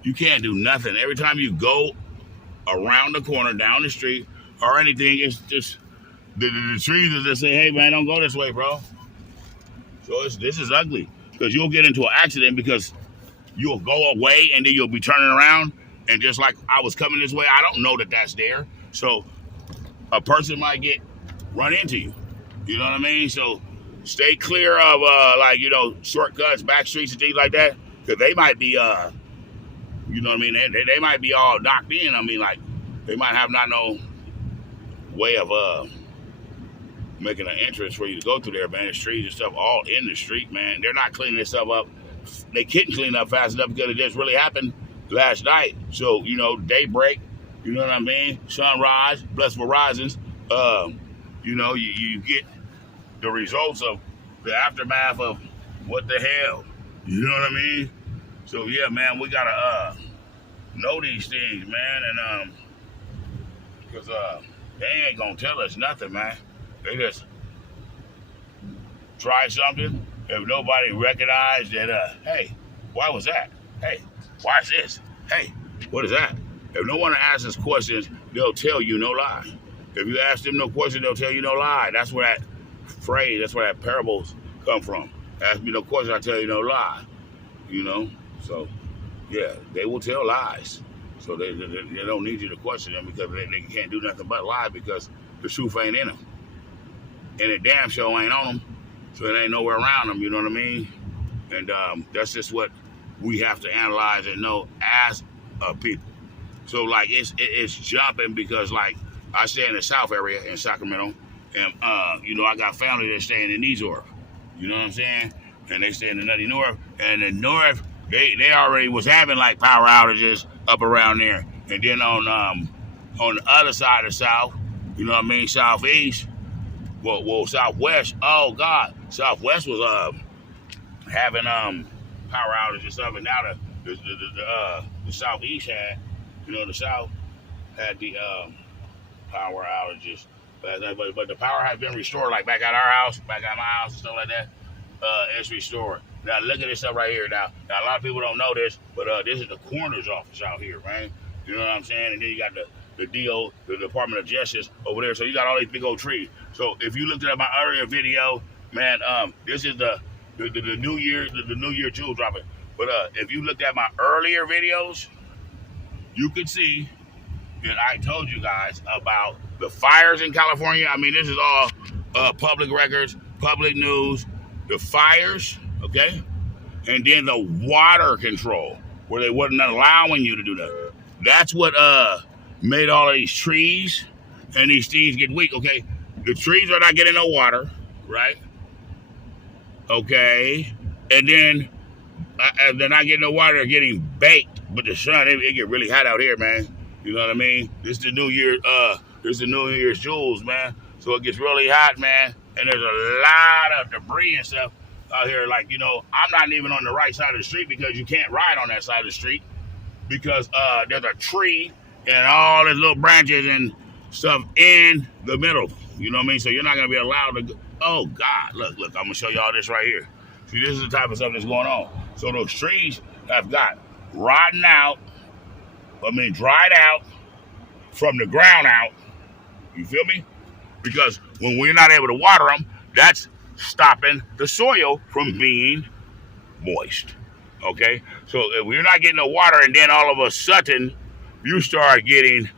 You can't do nothing. Every time you go around the corner, down the street, or anything, it's just the trees are just saying, "Hey, man, don't go this way, bro." So this is ugly, because you'll get into an accident because you'll go away and then you'll be turning around, and just like I was coming this way, I don't know that that's there. So a person might run into you. You know what I mean? So stay clear of shortcuts, back streets, and things like that, because they might be you know what I mean? They might be all knocked in. I mean, like, they might have not no way of making an entrance for you to go through there, man. The streets and stuff all in the street, man. They're not cleaning this stuff up. They couldn't clean up fast enough because it just really happened last night. So, daybreak, you know what I mean? Sunrise, blessed horizons. You get the results of the aftermath of what the hell. You know what I mean? So yeah, man, we gotta know these things, man, and because they ain't gonna tell us nothing, man. They just try something. If nobody recognized that, hey, why was that? Hey, why is this? Hey, what is that? If no one asks us questions, they'll tell you no lie. If you ask them no question, they'll tell you no lie. That's where that phrase, that's where that parables come from. Ask me no question, I tell you no lie. So yeah, they will tell lies. So they don't need you to question them, because they can't do nothing but lie, because the truth ain't in them. And it damn sure ain't on them. So it ain't nowhere around them, you know what I mean? And that's just what we have to analyze and know as a people. So like it's jumping, because like I stay in the South area in Sacramento, and I got family that's staying in Eastport. You know what I'm saying? And they stay in the Nutty North. And the North, they already was having like power outages up around there. And then on the other side of the South, you know what I mean, Southeast, well Southwest, oh God, Southwest was having power outages and stuff, and now the Southeast had, the South had the power outages. But the power has been restored, like back at our house, back at my house and stuff like that. It's restored. Now look at this stuff right here. Now a lot of people don't know this, but this is the coroner's office out here, man. You know what I'm saying? And then you got the DO, the Department of Justice over there. So you got all these big old trees. So if you looked at my earlier video, man, this is the New Year, the New Year jewel dropping. But if you looked at my earlier videos, you could see that I told you guys about the fires in California. I mean, this is all public records, public news. The fires, okay? And then the water control, where they wasn't allowing you to do that. That's what made all of these trees and these things get weak, okay? The trees are not getting no water, right? Okay. And then they're not getting no water, they're getting baked. But the sun, it get really hot out here, man. You know what I mean? This is the New Year, this is the New Year's jewels, man. So it gets really hot, man. And there's a lot of debris and stuff out here. Like, I'm not even on the right side of the street, because you can't ride on that side of the street, because there's a tree and all these little branches and stuff in the middle. You know what I mean? So you're not going to be allowed to go. Oh, God. Look, I'm going to show y'all this right here. See, this is the type of stuff that's going on. So those trees have got dried out from the ground out. You feel me? Because when we're not able to water them, that's stopping the soil from being moist. Okay, so if you're not getting the water, and then all of a sudden you start getting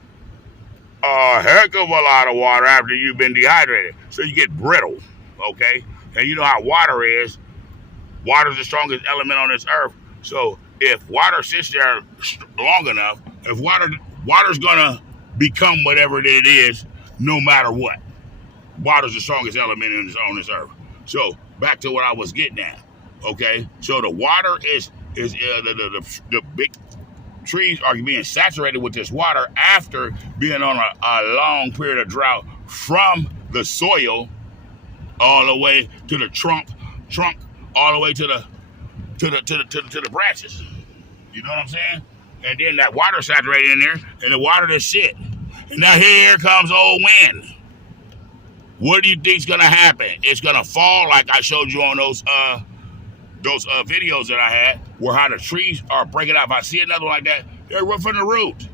a heck of a lot of water after you've been dehydrated, so you get brittle. Okay, and you know how water is. Water is the strongest element on this earth. So if water sits there long enough, if water's gonna become whatever it is, no matter what. Water's the strongest element on this earth. So back to what I was getting at. Okay, so the water is the big trees are being saturated with this water after being on a long period of drought from the soil all the way to the trunk all the way to the branches. You know what I'm saying? And then that water saturated in there, and the water just sit. And now here comes old wind. What do you think's gonna happen? It's gonna fall like I showed you on those videos that I had, where how the trees are breaking up. If I see another one like that, they're from the root.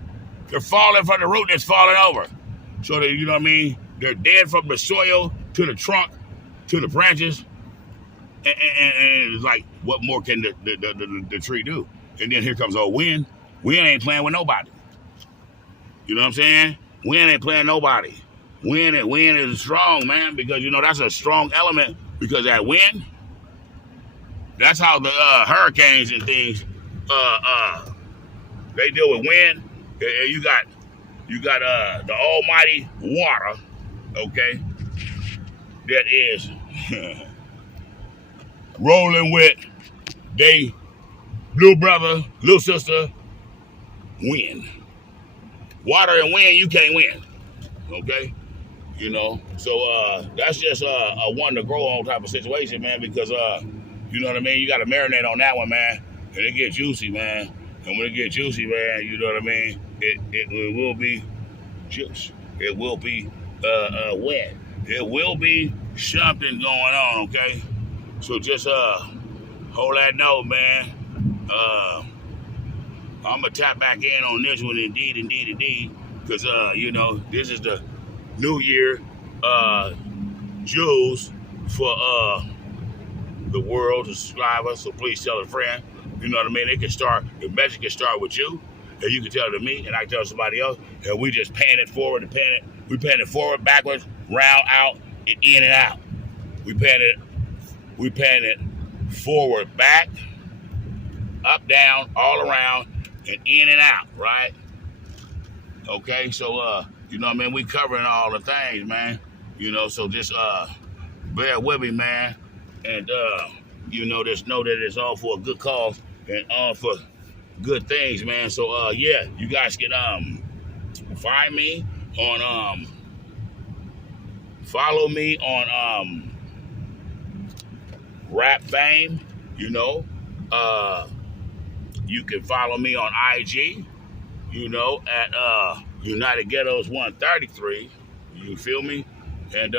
They're falling from the root that's falling over. So that, you know what I mean? They're dead from the soil to the trunk to the branches. And it's like, what more can the tree do? And then here comes old wind. Wind ain't playing with nobody. You know what I'm saying? Wind ain't playing nobody. Wind is strong, man, because, you know, that's a strong element, because that wind, that's how the hurricanes and things, they deal with wind. You got the almighty water, okay, that is rolling with they little brother, little sister, wind. Water and wind, you can't win, okay? You know, so that's just a one to grow on type of situation, man, because you know what I mean, you got to marinate on that one, man, and it gets juicy, man. And when it gets juicy, man, you know what I mean, it will be juice. It will be wet. It will be something going on, okay? So just hold that note, man. I'm gonna tap back in on this one, indeed, because you know, this is the New Year jewels for the world to subscribe us. So please tell a friend. You know what I mean? It can start. The message can start with you, and you can tell it to me, and I can tell somebody else, and we just pan it forward and pan it. We pan it forward, backwards, round, out, and in and out. We pan it forward, back, up, down, all around, and in and out, right? Okay, so you know what I mean, we covering all the things, man. You know, so just bear with me, man. And you know, just know that it's all for a good cause and all for good things, man. So yeah, you guys can find me on follow me on Rap Fame, you know. You can follow me on IG, you know, at United Ghettos 133. You feel me? And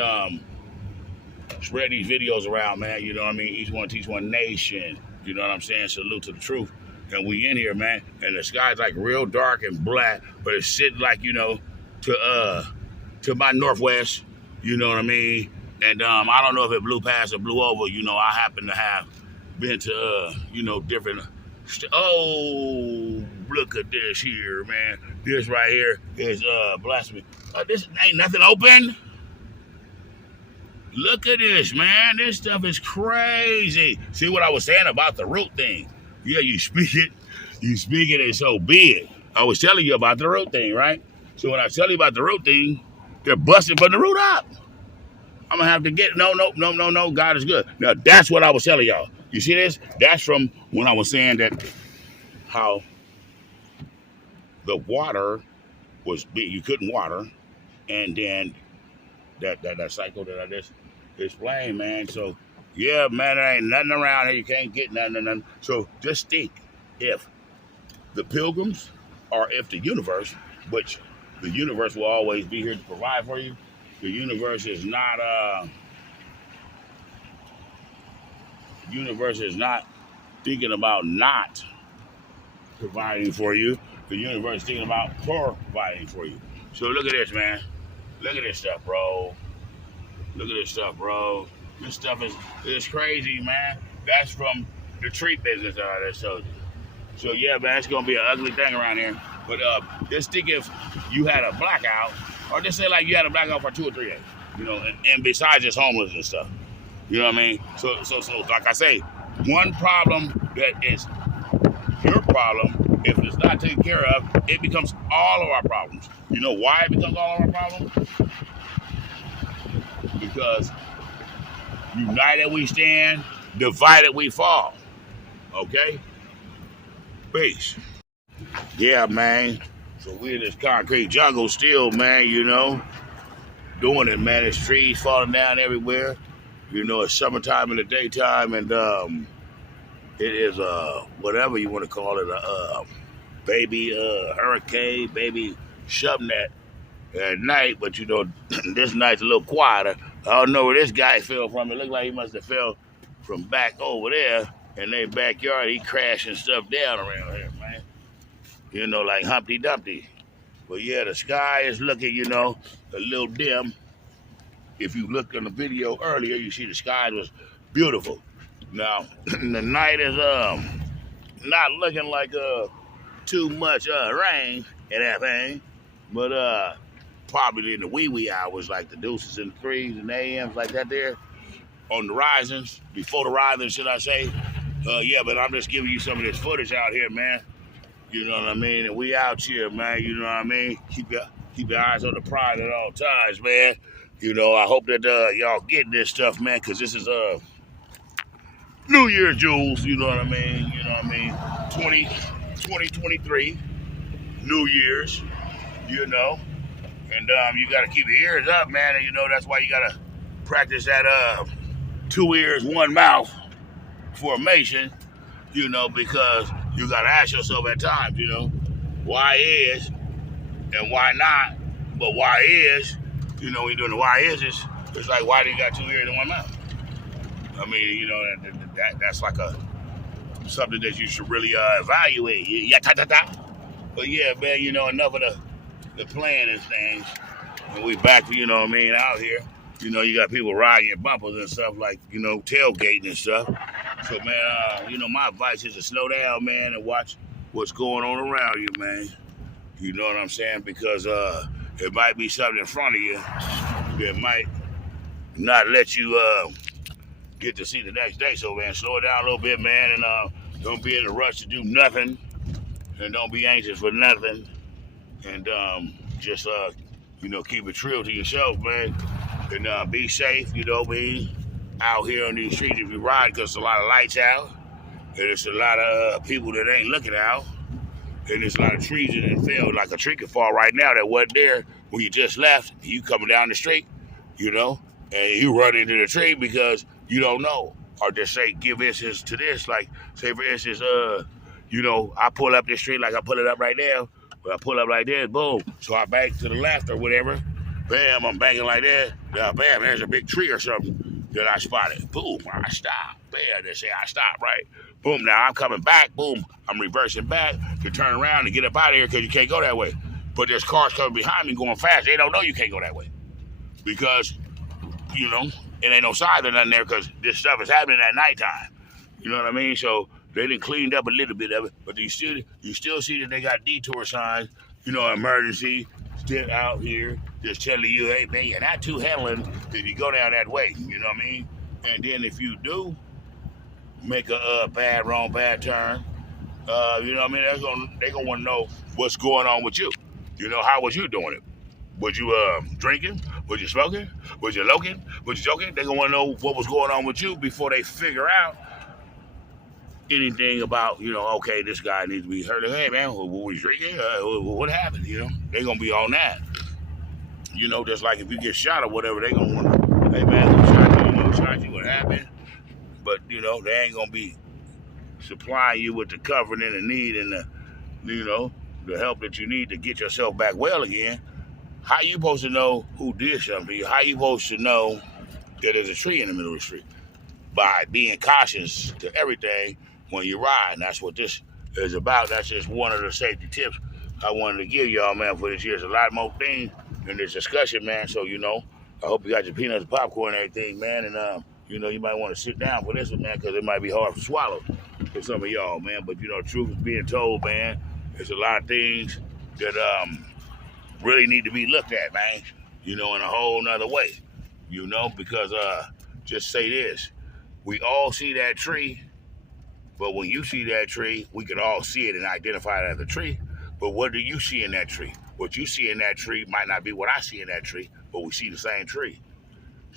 spread these videos around, man. You know what I mean? Each one teach one nation. You know what I'm saying? Salute to the truth. And we in here, man. And the sky's like real dark and black, but it's sitting like, you know, to my northwest. You know what I mean? And I don't know if it blew past or blew over. You know, I happen to have been to you know, different. Oh, look at this here, man. This right here is blasphemy. This ain't nothing open. Look at this, man. This stuff is crazy. See what I was saying about the root thing? Yeah, you speak it, it's so big. I was telling you about the root thing, right? So when I tell you about the root thing, they're busting from the root up. I'm gonna have to get no. God is good. Now that's what I was telling y'all. You see this? That's from when I was saying that how the water was big. You couldn't water, and then that cycle that I just explained, man. So yeah, man, there ain't nothing around here. You can't get nothing. So just think, if the pilgrims or if the universe, which the universe will always be here to provide for you. The universe is not thinking about not providing for you. The universe is thinking about providing for you. So look at this, man. Look at this stuff, bro. Look at this stuff, bro. This stuff is crazy, man. That's from the tree business that shows you. So yeah, man, it's gonna be an ugly thing around here. But just think if you had a blackout, or just say like you had a blackout for 2 or 3 days, you know, and besides just homeless and stuff, you know what I mean? So like I say, one problem that is your problem, if it's not taken care of, it becomes all of our problems. You know why it becomes all of our problems? Because united we stand, divided we fall. Okay? Peace. Yeah, man. So we in this concrete jungle still, man, you know. Doing it, man. There's trees falling down everywhere. You know, it's summertime in the daytime, and it is whatever you want to call it, a baby hurricane, baby something at night, but you know, this night's a little quieter. I don't know where this guy fell from. It looked like he must have fell from back over there in their backyard. He crashing stuff down around here, man. You know, like Humpty Dumpty. But yeah, the sky is looking, you know, a little dim. If you looked on the video earlier, you see the sky was beautiful. Now, the night is not looking like too much rain and everything, but probably in the wee hours, like the deuces and the threes and the AMs like that there, on the risings, before the risings, should I say. Yeah, but I'm just giving you some of this footage out here, man. You know what I mean? And we out here, man, you know what I mean? Keep your eyes on the prize at all times, man. You know, I hope that y'all getting this stuff, man, because this is New Year's jewels, you know what I mean? You know what I mean? 2023, New Year's, you know. And you got to keep your ears up, man. And, you know, that's why you got to practice that 2 ears, 1 mouth formation, you know, because you got to ask yourself at times, you know, why is and why not? But why is, you know, when you're doing the why is, it's like, why do you got 2 ears and 1 mouth? I mean, you know, that's like something that you should really evaluate. Yeah, But yeah, man, you know, enough of the playing and things. And we back, you know what I mean, out here. You know, you got people riding your bumpers and stuff like, you know, tailgating and stuff. So, man, you know, my advice is to slow down, man, and watch what's going on around you, man. You know what I'm saying? Because it might be something in front of you that might not let you get to see the next day. So, man, slow it down a little bit, man, and don't be in a rush to do nothing, and don't be anxious for nothing, and just, you know, keep it true to yourself, man, and be safe, you know, be out here on these streets if you ride, because there's a lot of lights out, and there's a lot of people that ain't looking out, and there's a lot of trees that didn't fell. Like a tree could fall right now that wasn't there when you just left, and you coming down the street, you know, and you run into the tree because you don't know. Or just say, give instance to this, like, say, for instance, you know, I pull up this street like I pull it up right now, but I pull up like this, boom. So I bank to the left or whatever, bam, I'm banking like that, bam, there's a big tree or something that I spotted. Boom, I stop. Bam, they say I stop, right? Boom, now I'm coming back, boom, I'm reversing back to turn around and get up out of here because you can't go that way. But there's cars coming behind me going fast. They don't know you can't go that way because, you know, it ain't no signs or nothing there because this stuff is happening at nighttime. You know what I mean? So they done cleaned up a little bit of it, but you still see that they got detour signs, you know, emergency, still out here, just telling you, hey, man, you're not too handling if you go down that way. You know what I mean? And then if you do make a bad turn, you know what I mean? They gonna want to know what's going on with you. You know, how was you doing it? Was you drinking? Was you smoking? Was you loking? Was you joking? They gonna want to know what was going on with you before they figure out anything about, you know, okay, this guy needs to be heard. Hey, man, what was you drinking? What happened? You know, they gonna be on that. You know, just like if you get shot or whatever, they gonna want to, hey, man, who shot you? You know, who shot you? What happened? But, you know, they ain't gonna be supplying you with the covering and the need and the, you know, the help that you need to get yourself back well again. How you supposed to know who did something to you? How you supposed to know that there's a tree in the middle of the street? By being cautious to everything when you ride. And that's what this is about. That's just one of the safety tips I wanted to give y'all, man, for this year. There's a lot more things in this discussion, man. So, you know, I hope you got your peanuts and popcorn and everything, man. And You know, you might want to sit down for this one, man, because it might be hard to swallow for some of y'all, man. But you know, truth is being told, man. There's a lot of things that really need to be looked at, man. You know, in a whole nother way. You know, because just say this: we all see that tree, but when you see that tree, we can all see it and identify it as a tree. But what do you see in that tree? What you see in that tree might not be what I see in that tree, but we see the same tree.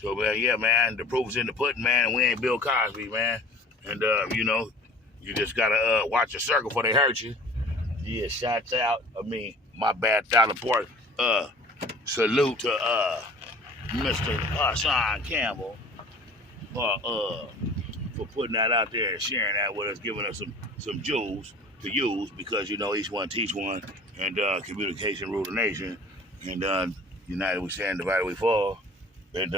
So, man, yeah, man, the proof is in the pudding, man, and we ain't Bill Cosby, man. And, you know, you just got to watch your circle before they hurt you. Yeah, shouts out. My bad, $1,000 salute to Mr. Sean Campbell for putting that out there and sharing that with us, giving us some jewels to use because, you know, each one teach one, and communication rule the nation, and united we stand, divided we fall, and,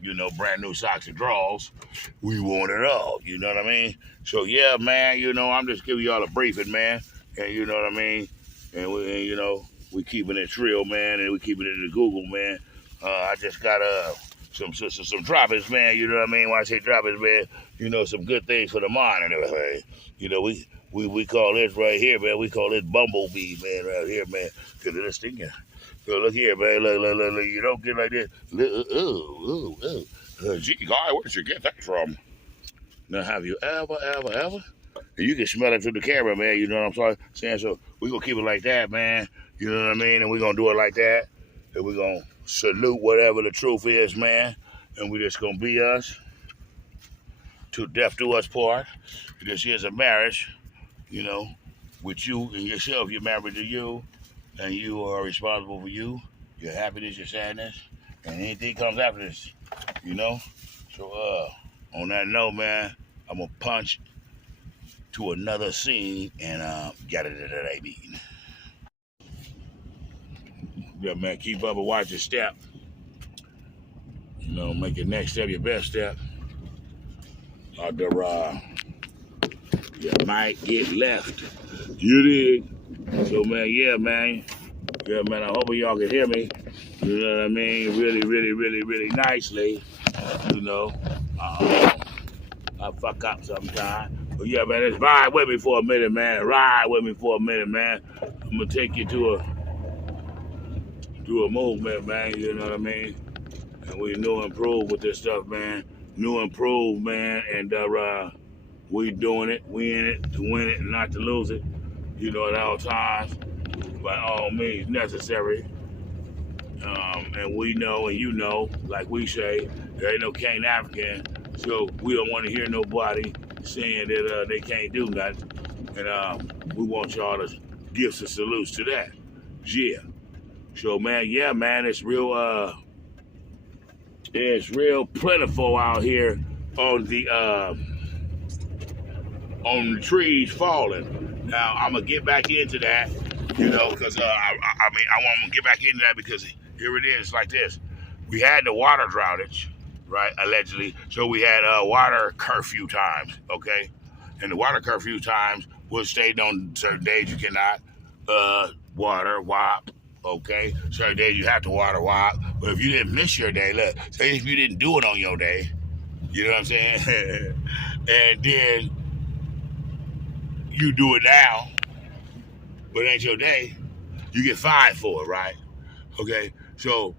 you know, brand new socks and drawers. We want it all, you know what I mean? So, yeah, man, you know, I'm just giving y'all a briefing, man, and you know what I mean? And you know, we keeping it real, man, and we keeping it in the Google, man. I just got some droppings, man. You know what I mean? When I say droppings, man, you know, some good things for the mind and everything. You know, we call this right here, man. We call this bumblebee, man, right here, man, because of this thing. So look here, man. Look. You don't get like this. Gee, God, where did you get that from? Now, have you ever? And you can smell it through the camera, man. You know what I'm saying? So we gonna keep it like that, man. You know what I mean? And we gonna do it like that. And we gonna salute whatever the truth is, man. And we just gonna be us. Till death do us part. This is a marriage, you know, with you and yourself. You're married to you, and you are responsible for you, your happiness, your sadness, and anything comes after this, you know. So on that note, man, I'm gonna punch to another scene and get it that I mean. Yeah, man, keep up and watch your step. You know, make your next step your best step. You might get left. You dig? So, man, yeah, man. Yeah, man, I hope y'all can hear me. You know what I mean? Really nicely. You know, I fuck up sometimes. But yeah, man, just ride with me for a minute, man. Ride with me for a minute, man. I'm gonna take you to a movement, man. You know what I mean? And we new and improved with this stuff, man. New and improved, man. And we doing it. We in it to win it and not to lose it. You know, at all times, by all means necessary. And we know, and you know, like we say, there ain't no Cane African, so we don't want to hear nobody saying that they can't do nothing. And we want y'all to give some salutes to that. Yeah. So, man, yeah, man, it's real plentiful out here on the trees falling. Now, I'm gonna get back into that, you know, because I want to get back into that because here it is, like this. We had the water droughtage, right, allegedly. So we had water curfew times, okay? And the water curfew times was stated on certain days you cannot water, WAP, okay? Certain days you have to water, WAP. But if you didn't miss your day, look, say if you didn't do it on your day, you know what I'm saying? And then you do it now, but it ain't your day, you get fined for it, right? Okay, so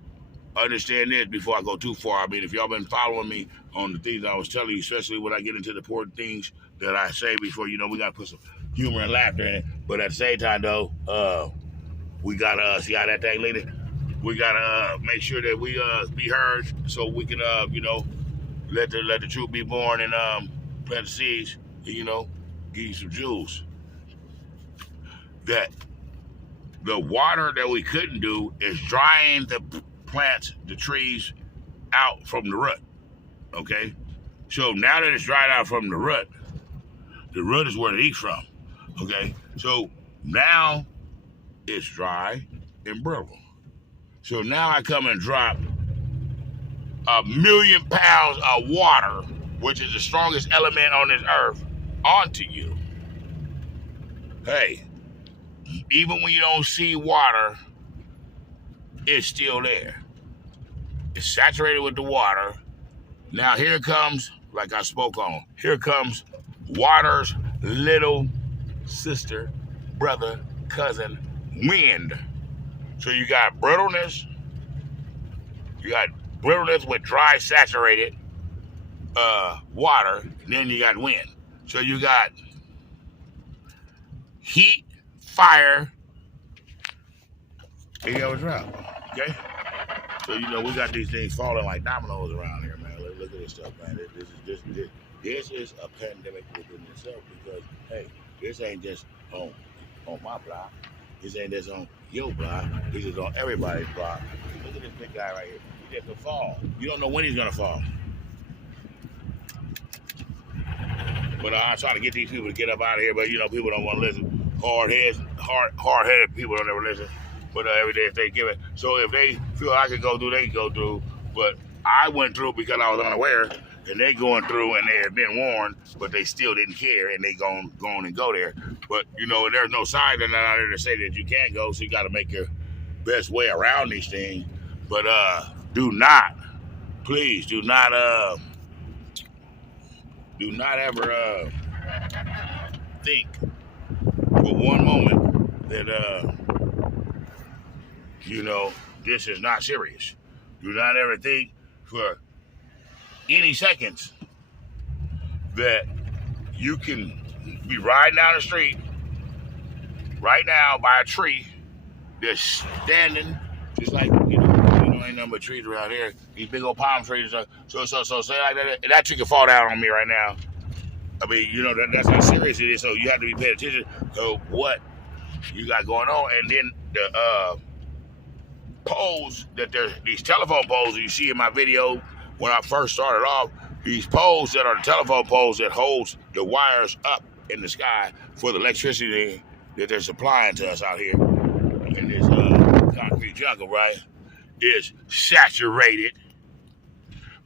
understand this before I go too far. I mean, if y'all been following me on the things I was telling you, especially when I get into the important things that I say before, you know, we got to put some humor and laughter in it. But at the same time, though, we got to, see how that thing, lady? We got to make sure that we be heard so we can, you know, let the truth be born and plant the seeds, and, you know, give you some jewels. That the water that we couldn't do is drying the plants, the trees out from the root, okay? So now that it's dried out from the root is where it eats from, okay? So now it's dry and brittle. So now I come and drop 1,000,000 pounds of water, which is the strongest element on this earth, onto you. Hey, even when you don't see water, it's still there. It's saturated with the water. Now here comes, like I spoke on, here comes water's little sister, brother, cousin, wind. So you got brittleness, with dry, saturated water, and then you got wind. So you got heat, fire, and you have a drought. Okay? So we got these things falling like dominoes around here, man. Look at this stuff, man. This is a pandemic within itself because hey, this ain't just on my block. This ain't just on your block. This is on everybody's block. Look at this big guy right here. He just could fall. You don't know when he's gonna fall. But I'm trying to get these people to get up out of here. But people don't want to listen. Hard-headed people don't ever listen. But every day if they give it. So if they feel I can go through, they can go through. But I went through because I was unaware, and they going through and they had been warned, but they still didn't care, and they going and go there. But there's no sign out there to say that you can't go, so you got to make your best way around these things. But please do not ever think for one moment that this is not serious. Do not ever think for any seconds that you can be riding down the street right now by a tree that's standing just like ain't nothing but trees around here. These big old palm trees. So say like that tree could fall down on me right now. I mean, that's how serious it is. So you have to be paying attention to what you got going on, and then the poles these telephone poles that you see in my video when I first started off. These poles that are the telephone poles that holds the wires up in the sky for the electricity that they're supplying to us out here in this concrete jungle, right? Is saturated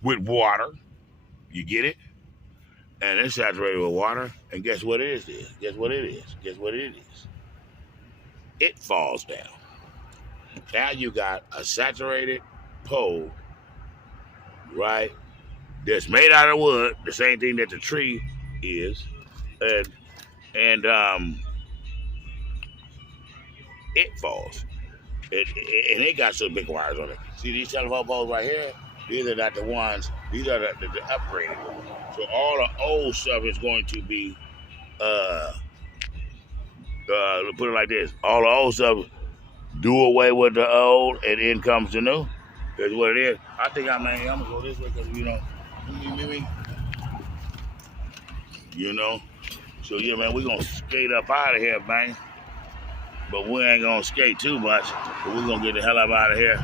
with water. You get it? And it's saturated with water. And guess what it is? Guess what it is? It falls down. Now you got a saturated pole, right? That's made out of wood, the same thing that the tree is, and it falls. And it got some big wires on it. See these telephone poles right here? These are not the ones. These are the upgraded ones. So all the old stuff is going to be, put it like this. All the old stuff, do away with the old, and in comes the new. That's what it is. I think I'm gonna go this way because So yeah, man, we gonna skate up out of here, man. But we ain't gonna skate too much. But we gonna get the hell up out of here.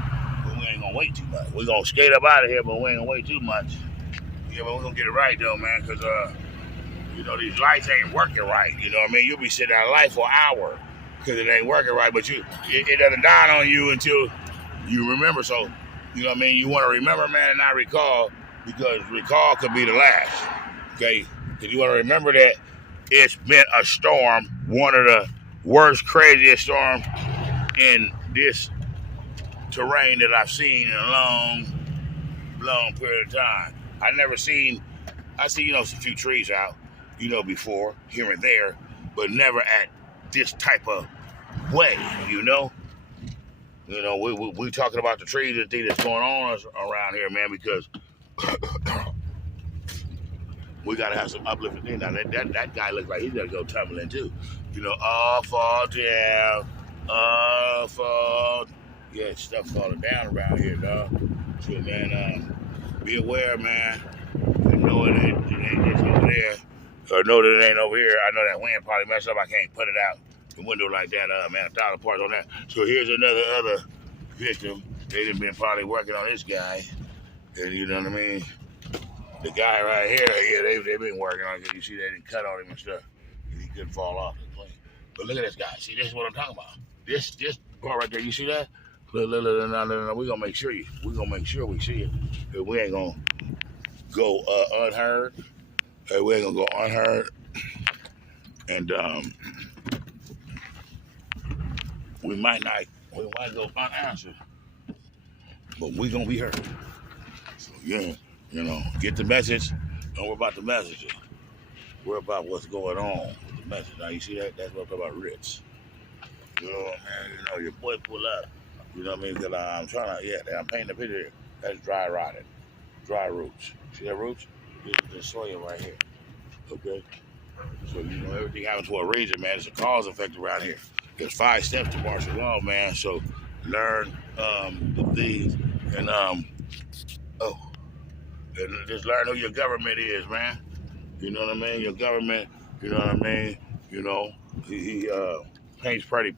But we ain't gonna wait too much. We gonna skate up out of here, but we ain't gonna wait too much. Yeah, but we gonna get it right though, man, because these lights ain't working right. You know what I mean? You'll be sitting out of light for an hour because it ain't working right. But it doesn't dawn on you until you remember. So you know what I mean? You want to remember, man, and not recall, because recall could be the last. Okay? Because you want to remember that it's been a storm, one of the worst, craziest storms in this terrain that I've seen in a long period of time. I see some few trees out, before, here and there, but never at this type of way, we talking about the trees and things that's going on around here, man, because we gotta have some uplifting things. Now that guy looks like he's gonna go tumbling too. All fall down, all fall. Yeah, stuff falling down around here, dog. So man, be aware, man. And know it ain't just over there. Or know that it ain't over here. I know that wind probably messed up. I can't put it out the window like that, man. 1,000 parts on that. So here's another victim. They done been probably working on this guy. And you know what I mean? The guy right here, yeah, they've been working on it. You see they didn't cut on him and stuff. He couldn't fall off the plane. But look at this guy. See, this is what I'm talking about. This part right there, you see that? Look, no. We're gonna make sure we see it. Cause we ain't gonna go unheard. We ain't gonna go unheard. And we might go unanswered, but we gonna be heard. So yeah, You know, get the message. Don't worry about the messages. Worry about what's going on with the message. Now you see that? That's what I'm talking about, Ritz. You know what I mean? You know, your boy pull up. You know what I mean? Because I'm trying to, I'm painting the picture here. That's dry rotted. Dry roots. See that roots? This is the soil right here. Okay? So, you know, everything happens for a reason, man. It's a cause effect around here. There's 5 steps to martial law, man. So learn the things and and just learn who your government is, man. You know what I mean? Your government, you know what I mean? You know, he paints very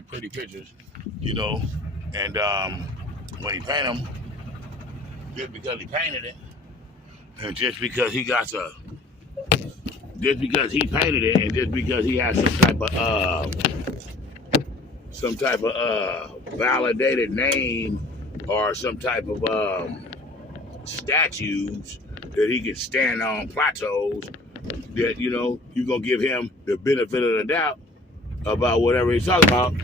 pretty pictures, you know, and when he paint them, just because he painted it, and just because he got just because he painted it, and just because he has some type of validated name or some type of statues that he can stand on plateaus, that you know you're gonna give him the benefit of the doubt about whatever he's talking about.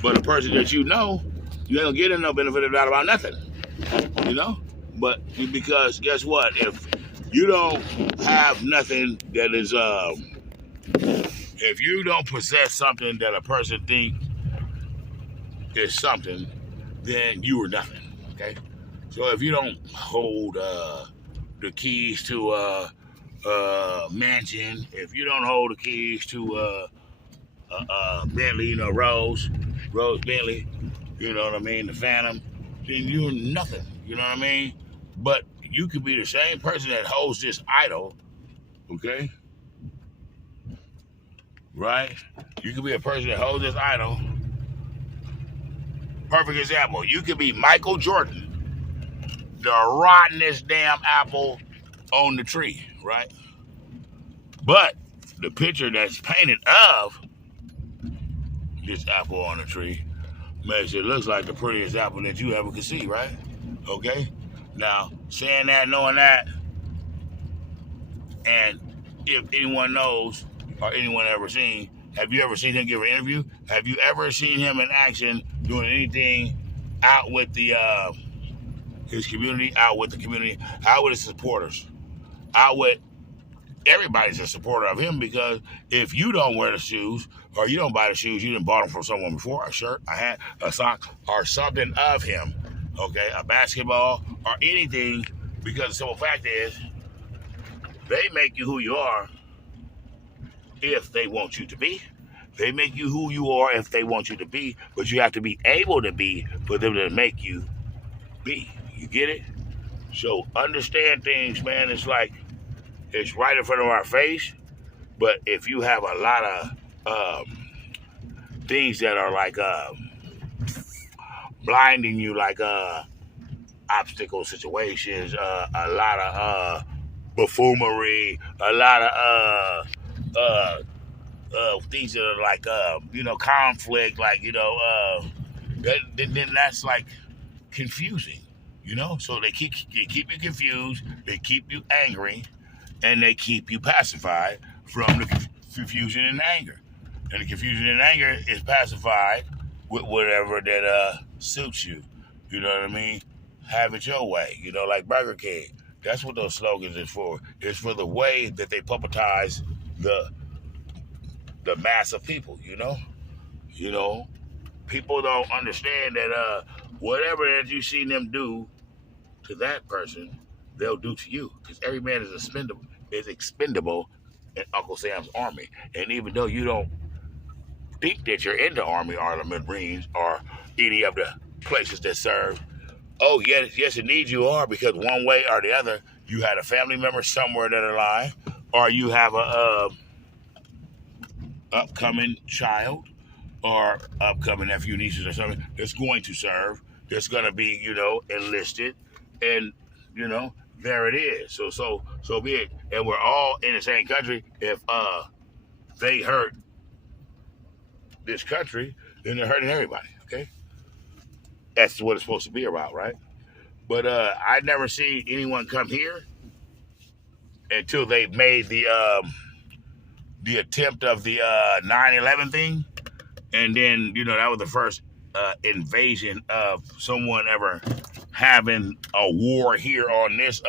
But a person that you know, you ain't gonna get him no benefit of the doubt about nothing. You know? But because guess what? If you don't have nothing that is if you don't possess something that a person thinks is something, then you are nothing. Okay? So if you don't hold the keys to mansion, if you don't hold the keys to Bentley, you know, Rose Bentley, you know what I mean, the Phantom, then you're nothing, you know what I mean? But you could be the same person that holds this idol, okay? Right? You could be a person that holds this idol. Perfect example, you could be Michael Jordan, the rottenest damn apple on the tree, right? But the picture that's painted of this apple on the tree makes it look like the prettiest apple that you ever could see, right? Okay? Now, saying that, knowing that, and if anyone knows or anyone ever seen, have you ever seen him give an interview? Have you ever seen him in action doing anything out with the his community, out with the community, out with his supporters, out with everybody's a supporter of him? Because if you don't wear the shoes or you don't buy the shoes, you didn't bought them from someone before, a shirt, a hat, a sock, or something of him, okay, a basketball or anything, because the simple fact is they make you who you are if they want you to be. They make you who you are if they want you to be, but you have to be able to be for them to make you be. You get it? So understand things, man. It's like it's right in front of our face, but if you have a lot of things that are like blinding you, like obstacle situations, a lot of buffoonery, a lot of things that are like conflict, like then that's like confusing, So they keep you confused, they keep you angry, and they keep you pacified from the confusion and anger. And the confusion and anger is pacified with whatever that suits you. You know what I mean? Have it your way. Like Burger King. That's what those slogans is for. It's for the way that they puppetize the mass of people. People don't understand that whatever that you see them do to that person, they'll do to you. Because every man is expendable in Uncle Sam's army. And even though you don't think that you're in the Army or the Marines or any of the places that serve, oh yes indeed you are, because one way or the other you had a family member somewhere that are alive, or you have a upcoming child or upcoming nephew, nieces, or something that's going to serve, that's going to be enlisted, and there it is. So be it. And we're all in the same country. If they hurt this country, then they're hurting everybody. Okay, that's what it's supposed to be about, right? But I never seen anyone come here until they made the attempt of the 9/11 thing, and then that was the first invasion of someone ever having a war here on this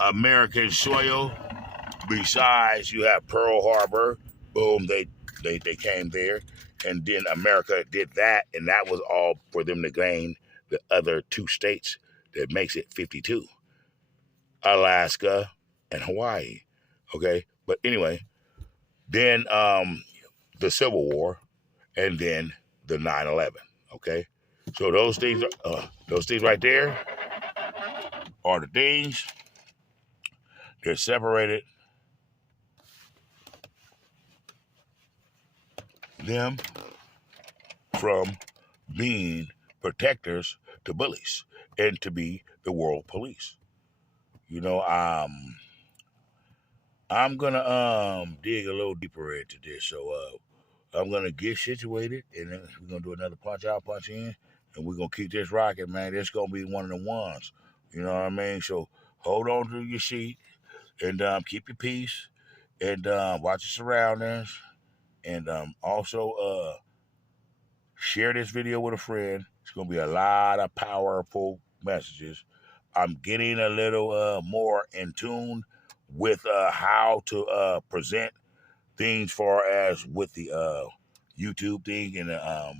American soil. Besides, you have Pearl Harbor. Boom, they came there, and then America did that, and that was all for them to gain the other 2 states that makes it 52, Alaska and Hawaii. Okay, but anyway, then the Civil War, and then the 9/11. Okay, so those things right there are the things that separated them from being protectors to bullies and to be the world police. You know, I'm gonna dig a little deeper into this. So I'm gonna get situated, and then we're gonna do another punch out, punch in, and we're gonna keep this rocking, man. This gonna be one of the ones. You know what I mean? So hold on to your seat and keep your peace and watch your surroundings, and also share this video with a friend. It's gonna be a lot of powerful messages. I'm getting a little more in tune with how to present things far as with the YouTube thing and the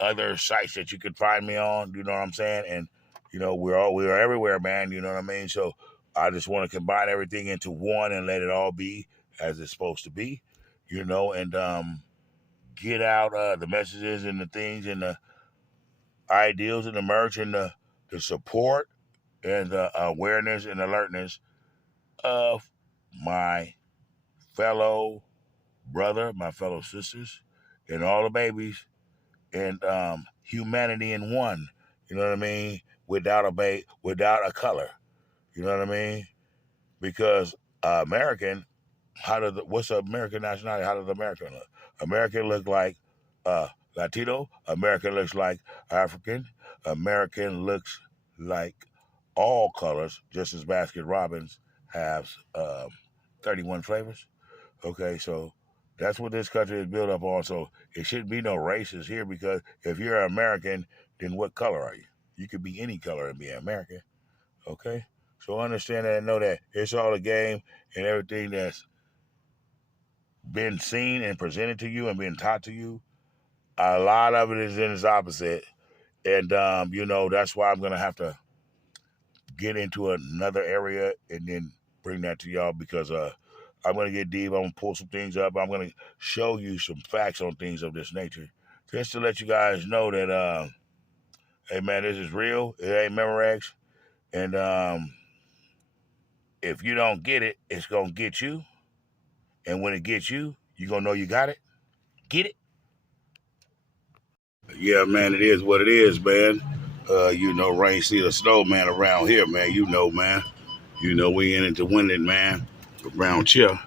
other sites that you can find me on. You know what I'm saying? And you know we're everywhere, man. You know what I mean? So I just want to combine everything into one and let it all be as it's supposed to be. You know, and get out the messages and the things and the ideals and the merch and the support and the awareness and alertness of my fellow brother, my fellow sisters, and all the babies, and humanity in one. You know what I mean? Without a color. You know what I mean? Because American, what's American nationality? How does American look? American look like Latino. American looks like African. American looks like all colors, just as Baskin Robbins has 31 flavors. Okay, so that's what this country is built up on. So it shouldn't be no races here, because if you're American, then what color are you? You could be any color and be American. Okay, so understand that and know that it's all a game, and everything that's been seen and presented to you and been taught to you, a lot of it is in its opposite. And you know, that's why I'm gonna have to get into another area and then bring that to y'all, because I'm gonna get deep. I'm gonna pull some things up. I'm gonna show you some facts on things of this nature, just to let you guys know that hey man, this is real. It ain't Memorex. And if you don't get it, it's gonna get you. And when it gets you, you're gonna know you got it. Get it? Yeah, man, it is what it is, man. You know, rain, see the snow, man, around here, man. You know, man. You know, we in into winter, man, around here.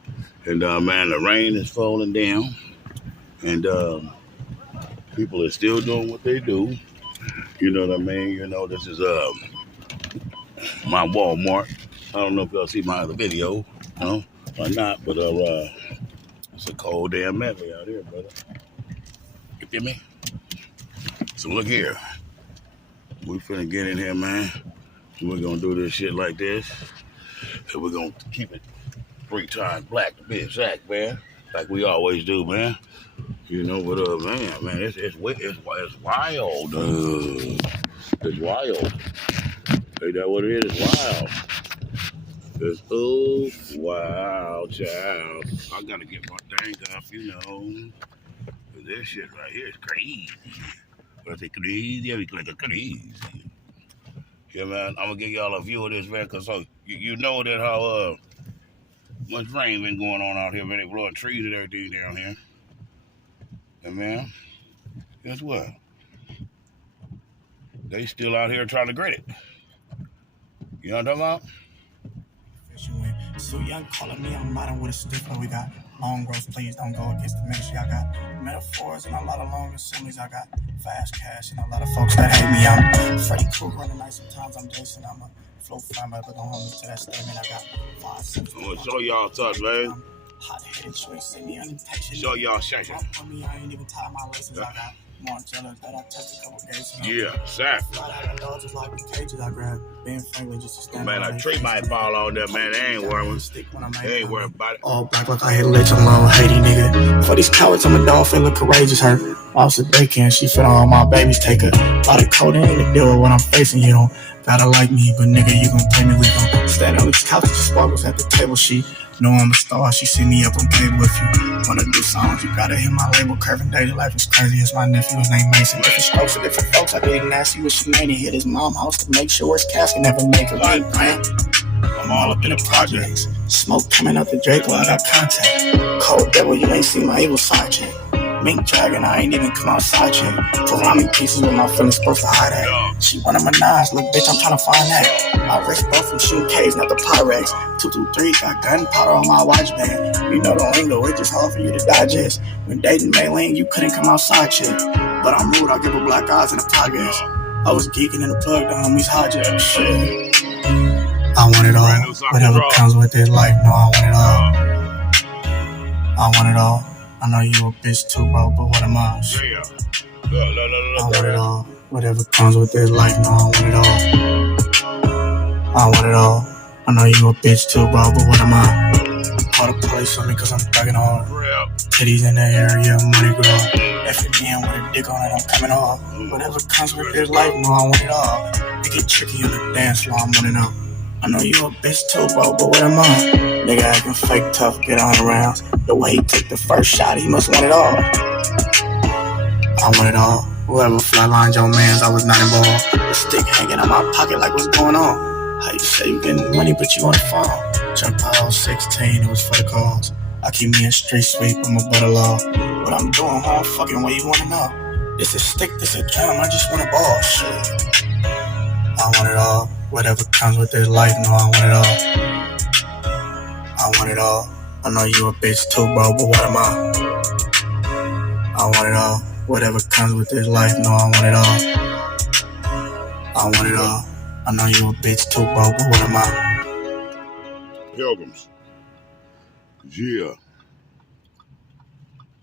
And, man, the rain is falling down. And people are still doing what they do. You know what I mean? You know, this is my Walmart. I don't know if y'all see my other video, you know, or not, but it's a cold damn memory out here, brother. You feel me? So look here. We finna get in here, man. We're gonna do this shit like this. And we're gonna keep it 3 times black to be exact, man. Like we always do, man. You know what man, it's wild. It's wild. Ain't that what it is? It's wild. It's wow, child. I gotta get my thing up, you know. This shit right here is crazy. When I say crazy, I be like a crazy. Yeah, man, I'm gonna give y'all a view of this, man, cause so you know that how much rain been going on out here, man. They blowing trees and everything down here. And man, guess what? They still out here trying to grit it. You know what I'm talking about? So young calling me, I'm riding with a stick. We got long growth, please don't go against the ministry. I got metaphors and a lot of long assemblies. I got fast cash and a lot of folks that hate me. I'm Freddy Krueger in the night. Sometimes I'm Jason. I'm a flow farmer, but don't hold me to that statement. I got 5 6. I'm gonna show y'all something, man. Hot-headed choice, send me unintentional. Show y'all session. For me, I ain't even tied my laces. I got more jealous that I touched a couple gates. Yeah, exactly. Just like the cages I grabbed. Being friendly just to stand man, a tree might fall on there, man. They ain't worried. They ain't worried about it. All black like I hit lit on low, Haiti nigga. For these cowards, I'm a dog, feel look courageous. Her officer daycare, she fit on all my babies. Take a lot of codeine to deal with what I'm facing. You don't gotta like me, but nigga, you gon' play me. We gon' stand on these couches, sparkles at the table. She know I'm a star, she see me up on cable. If you wanna do songs, you gotta hit my label. Curving daily life is crazy. It's my nephew, his name Mason. Different strokes for different folks. I did nasty with Shanae. Hit his mom house to make sure his casket never make it. I'm all up in the projects. Smoke coming out the Draco, I got contact. Cold devil, you ain't seen my evil side chick. Mink dragon, I ain't even come outside yet. Parami pieces with my feelings supposed to hide at. She wanted my knives, look bitch, I'm trying to find that. My wrist both from shooting K's, not the Pyrex. 223 got gunpowder on my watch band. You know the lingo, it's just hard for you to digest. When dating Maylene, you couldn't come outside yet. But I'm rude, I'll give her black eyes in the podcast. I was geeking in the plug, the homies hijack. Shit. I want it all. Whatever comes with this life, no, I want it all. I want it all. I know you a bitch too, bro, but what am I? I want it all. Whatever comes with this life, no, I want it all. I want it all. I know you a bitch too, bro, but what am I? Call the police on me cause I'm thugging hard. Titties in the area, money grow. FNM with a dick on it, I'm coming off. Whatever comes with this life, no, I want it all. It get tricky on the dance floor, I'm running out. I know you a bitch too, bro, but what am I? Nigga acting fake tough, get on the rounds. The way he took the first shot, he must want it all. I want it all. Whoever flatlined your mans, I was not involved. The stick hanging on my pocket like what's going on? How you say you getting money, but you on the phone? Jump out 16, it was for the cause. I keep me in street sweep, I'm a butter law. What I'm doing, how I'm fucking what you wanna know? This is stick, this is drum, I just wanna ball, shit. I want it all. Whatever comes with this life, no, I want it all. I want it all. I know you a bitch too, bro, but what am I? I want it all. Whatever comes with this life, no, I want it all. I want it all. I know you a bitch too, bro, but what am I? Pilgrims. Yeah.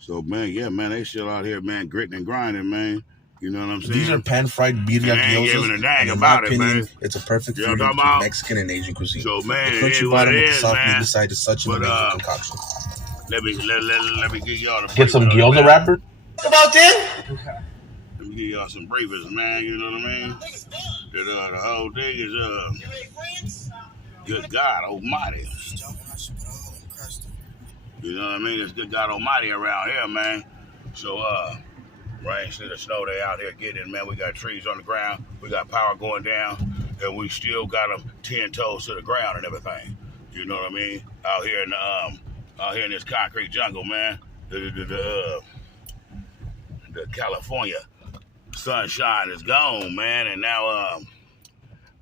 So, man, yeah, man, they still out here, man, gritting and grinding, man. You know what I'm saying? These are pan-fried birria gyozas, and in my opinion, it's a perfect fusion between Mexican and Asian cuisine. So, man, the crunchy bottom with the soft meat inside is such an amazing concoction. Let me give y'all the get some gyoza wrapper. About that? Let me give y'all some briefers, man. You know what I mean? The whole thing is good God Almighty. You know what I mean? It's good God Almighty around here, man. So rain, sleet, or snow, they out here getting it, man. We got trees on the ground, we got power going down, and we still got them 10 toes to the ground and everything. You know what I mean? Out here in this concrete jungle, man. The California sunshine is gone, man, and now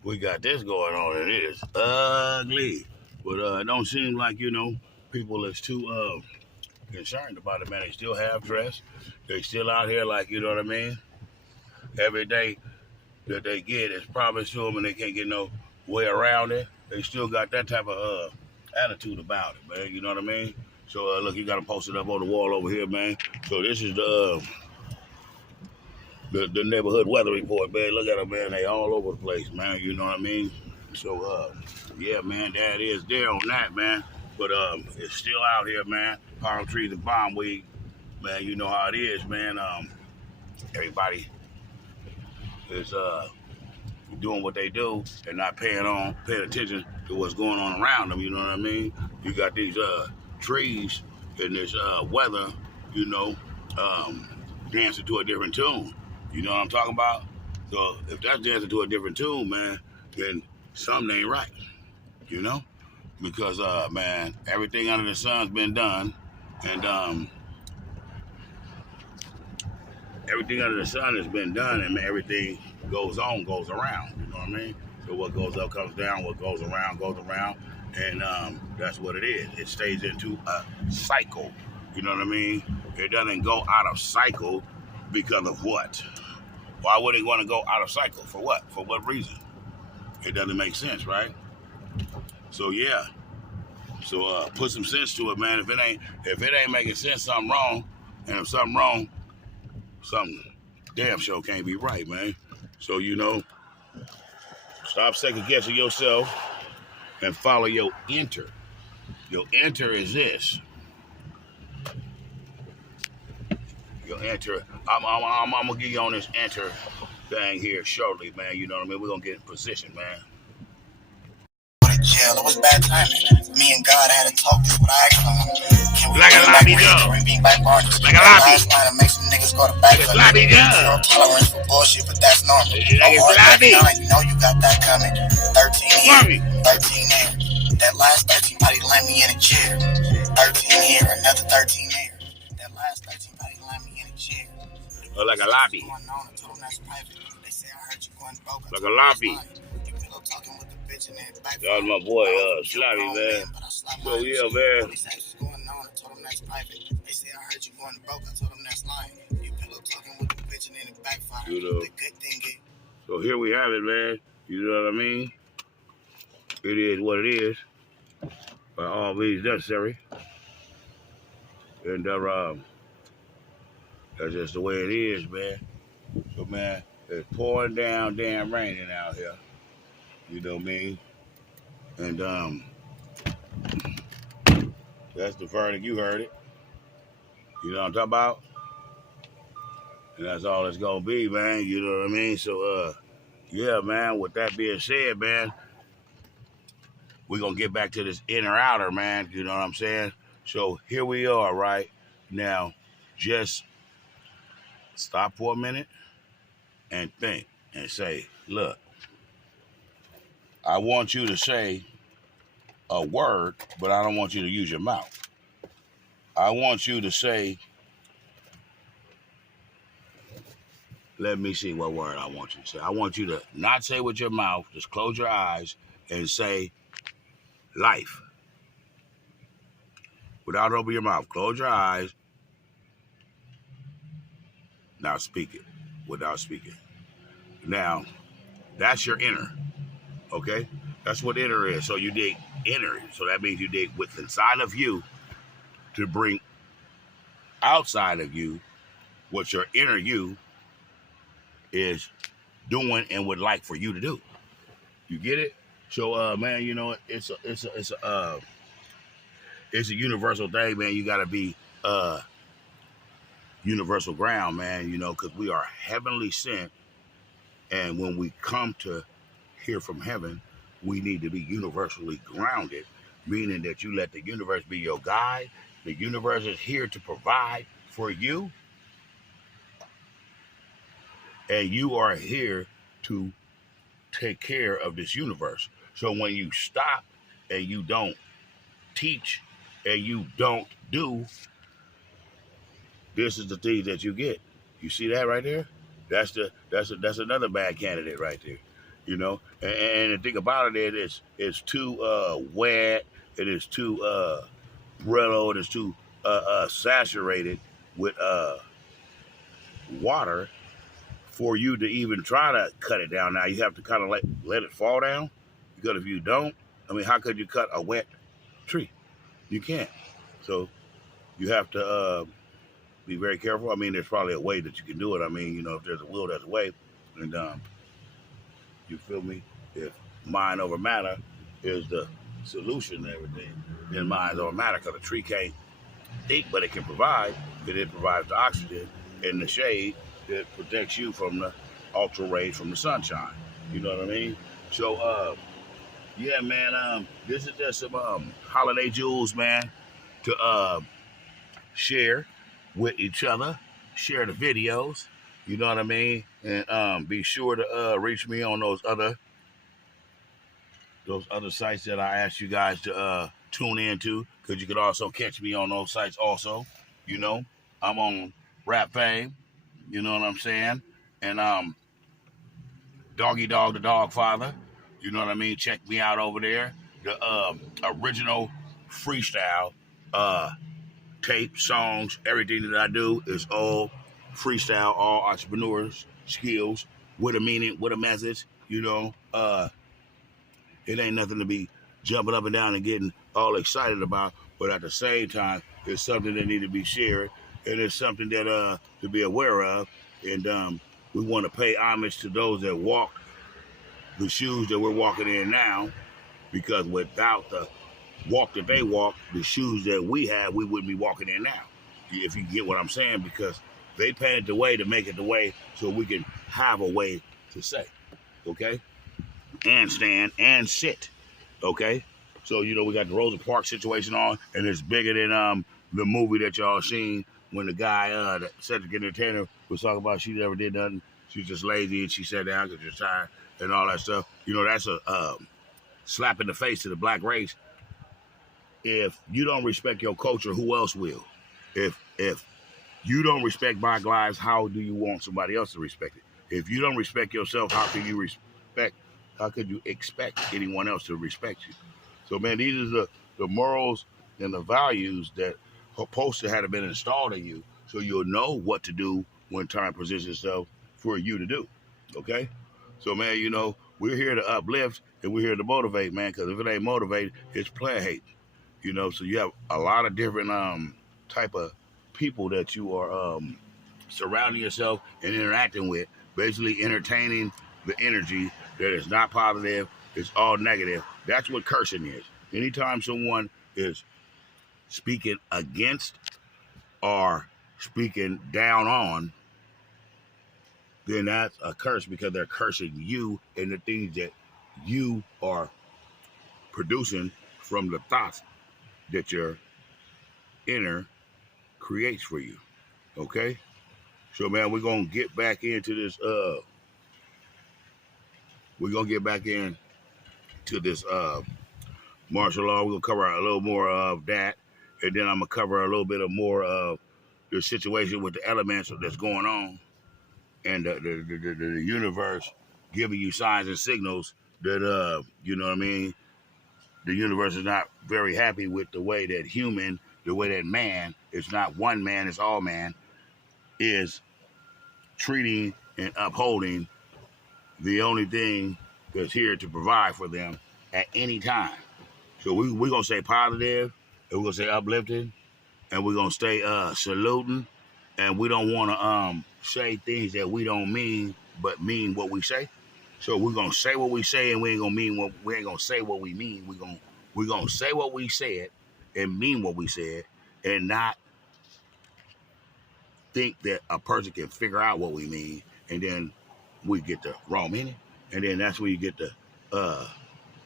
we got this going on, and it is ugly. But it don't seem like, you know, people is too concerned about it, man. They still have dress. They still out here, like, you know what I mean? Every day that they get is promised to them and they can't get no way around it. They still got that type of attitude about it, man. You know what I mean? So, look, you got to post it up on the wall over here, man. So this is the neighborhood weather report, man. Look at them, man. They all over the place, man. You know what I mean? So, yeah, man, that is there on that, man. But it's still out here, man. Palm trees and palm weed. Man, you know how it is, man. Everybody is doing what they do and not paying attention to what's going on around them. You know what I mean? You got these trees in this weather, you know, dancing to a different tune. You know what I'm talking about? So if that's dancing to a different tune, man, then something ain't right. You know? Because man, everything under the sun's been done, and everything under the sun has been done, and everything goes on, goes around. You know what I mean? So what goes up comes down, what goes around, and that's what it is. It stays into a cycle. You know what I mean? It doesn't go out of cycle because of what? Why would it want to go out of cycle? For what? For what reason? It doesn't make sense, right? So yeah. So put some sense to it, man. If it ain't making sense, something wrong. And if something wrong, something damn sure can't be right, man. So stop second guessing yourself and follow your enter. Your enter is this. Your enter. I'm gonna get you on this enter thing here shortly, man. You know what I mean? We're gonna get in position, man. Jail. It was bad timing. Me and God had a talk. That's what I asked him. Can we Like a lobby dub. Can we be back artists? Like a lobby. Last line and make some niggas go to back. Like a lobby dub. Zero tolerance for bullshit, but that's normal. Like a lobby. You know you got that coming. 13 here, 13 there. That last 13 body land me in a chair. 13 here, another 13 there. That last 13 body land me in a chair. Like a lobby. Like a lobby. That was my boy, Slobby, man. So yeah, man. So here we have it, man. You know what I mean? It is what it is. By all means necessary. And that's just the way it is, man. So man, it's pouring down, damn raining out here. You know what I mean? And that's the verdict. You heard it. You know what I'm talking about? And that's all it's gonna be, man. You know what I mean? So yeah, man, with that being said, man, we're gonna get back to this inner outer, man. You know what I'm saying? So here we are, right? Now, just stop for a minute and think and say, look, I want you to say a word, but I don't want you to use your mouth. I want you to say, let me see what word I want you to say. I want you to not say with your mouth, just close your eyes and say life. Without opening your mouth, close your eyes. Now speak it without speaking. Now, that's your inner, okay? That's what inner is. So you dig inner. So that means you dig what's inside of you to bring outside of you what your inner you is doing and would like for you to do. You get it? So, man, you know, it's a universal thing, man. You gotta be universal ground, man. You know, because we are heavenly sent, and when we come to hear from heaven, we need to be universally grounded, meaning that you let the universe be your guide. The universe is here to provide for you, and you are here to take care of this universe. So when you stop and you don't teach and you don't do, this is the thing that you get. You see that right there? That's another bad candidate right there. You know, and the thing about it is it's too wet, it is too brittle, it is too saturated with water for you to even try to cut it down. Now you have to kind of let it fall down, because if you don't, I mean, how could you cut a wet tree? You can't. So you have to be very careful. I mean, there's probably a way that you can do it. I mean, you know, if there's a will, there's a way. And you feel me? If mind over matter is the solution to everything, then mind over matter, because a tree can't eat, but it can provide, because it provides the oxygen and the shade that protects you from the ultra rays from the sunshine. You know what I mean? So, yeah, man, this is just some holiday jewels, man, to share with each other, share the videos, you know what I mean? And be sure to reach me on those other sites that I asked you guys to tune into, because you could also catch me on those sites also. You know, I'm on Rap Fame, you know what I'm saying? And Doggy Dog the Dog Father, you know what I mean? Check me out over there. The original freestyle tape, songs, everything that I do is all freestyle, all entrepreneurs skills with a meaning, with a message. You know, it ain't nothing to be jumping up and down and getting all excited about, but at the same time, it's something that need to be shared, and it's something that to be aware of, and we want to pay homage to those that walk the shoes that we're walking in now, because without the walk that they walk, the shoes that we have, we wouldn't be walking in now. If you get what I'm saying, because they painted the way to make it the way so we can have a way to say, okay? And stand and sit, okay? So, you know, we got the Rosa Parks situation on, and it's bigger than the movie that y'all seen when the guy, the Cedric Entertainer, was talking about she never did nothing. She's just lazy and she sat down because she's tired and all that stuff. You know, that's a slap in the face to the black race. If you don't respect your culture, who else will? If you don't respect black lives, how do you want somebody else to respect it? If you don't respect yourself, how could you expect anyone else to respect you? So, man, these are the morals and the values that are supposed to have been installed in you, so you'll know what to do when time presents itself for you to do. Okay? So, man, you know, we're here to uplift and we're here to motivate, man, because if it ain't motivate, it's player hate. You know, so you have a lot of different type of people that you are surrounding yourself and interacting with, basically entertaining the energy that is not positive, it's all negative. That's what cursing is. Anytime someone is speaking against or speaking down on, then that's a curse, because they're cursing you and the things that you are producing from the thoughts that your inner creates for you. Okay? So, man, we're gonna get back into this martial law. We're gonna cover a little more of that, and then I'm gonna cover a little bit of more of the situation with the elements that's going on, and the universe giving you signs and signals that you know what I mean, the universe is not very happy with the way that man, it's not one man, it's all man, is treating and upholding the only thing that's here to provide for them at any time. So we're going to stay positive, and we're going to stay uplifting, and we're going to stay saluting, and we don't want to say things that we don't mean, but mean what we say. So we're going to say what we say, and we ain't going to say what we mean. We're going to say what we said and mean what we said, and not think that a person can figure out what we mean, and then we get the wrong meaning, and then that's when you get the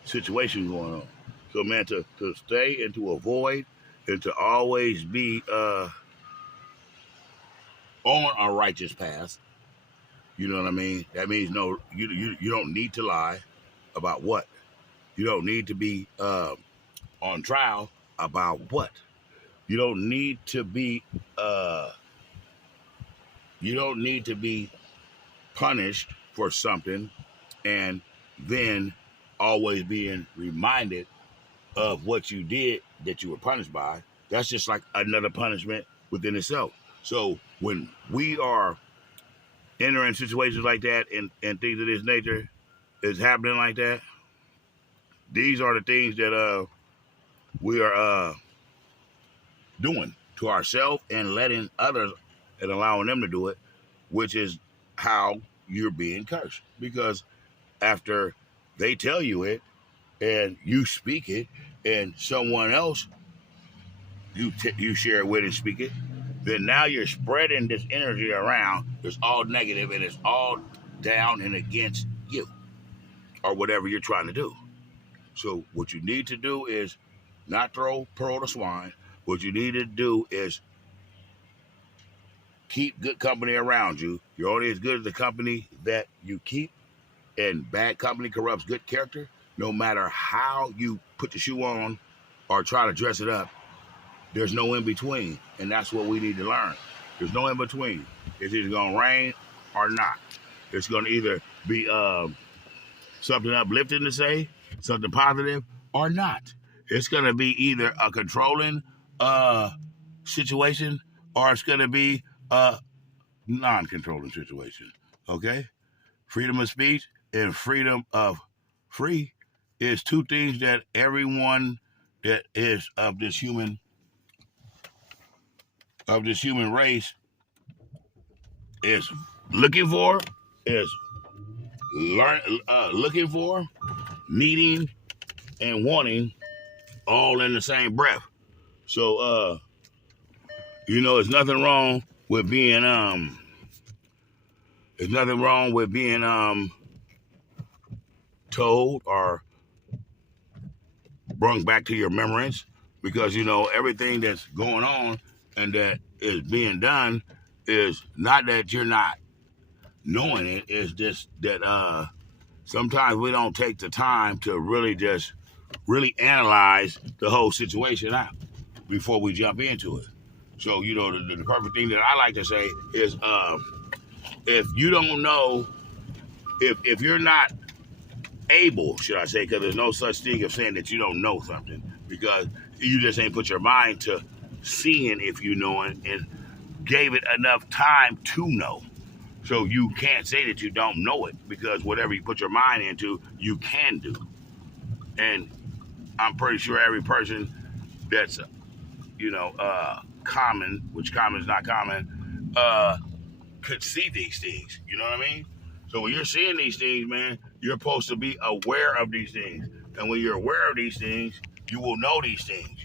situation going on. So, man, to stay and to avoid and to always be on a righteous path, you know what I mean? That means no, you don't need to lie about what. You don't need to be on trial about what. You don't need to be punished for something and then always being reminded of what you did that you were punished by. That's just like another punishment within itself. So when we are entering situations like that and things of this nature is happening like that, these are the things that we are doing to ourselves and letting others and allowing them to do it, which is how you're being cursed. Because after they tell you it and you speak it and someone else you share it with and speak it, then now you're spreading this energy around. It's all negative and it's all down and against you or whatever you're trying to do. So what you need to do is not throw pearl to swine. What you need to do is keep good company around you. You're only as good as the company that you keep, and bad company corrupts good character. No matter how you put the shoe on or try to dress it up, there's no in between, and that's what we need to learn. There's no in between. It's either going to rain or not. It's going to either be something uplifting to say, something positive, or not. It's going to be either a controlling situation or it's going to be a non-controlling situation. Okay? Freedom of speech and freedom of free is two things that everyone that is of this human race is looking for, is looking for, needing, and wanting, all in the same breath. So, there's nothing wrong with being told or brought back to your memories, because everything that's going on and that is being done is not that you're not knowing it. It's just that sometimes we don't take the time to really analyze the whole situation out before we jump into it. So the perfect thing that I like to say is, if you don't know, if you're not able, should I say, because there's no such thing of saying that you don't know something, because you just ain't put your mind to seeing if you know it and gave it enough time to know. So you can't say that you don't know it, because whatever you put your mind into, you can do. And I'm pretty sure every person that's common, which common is not common, could see these things. You know what I mean? So when you're seeing these things, man, you're supposed to be aware of these things. And when you're aware of these things, you will know these things,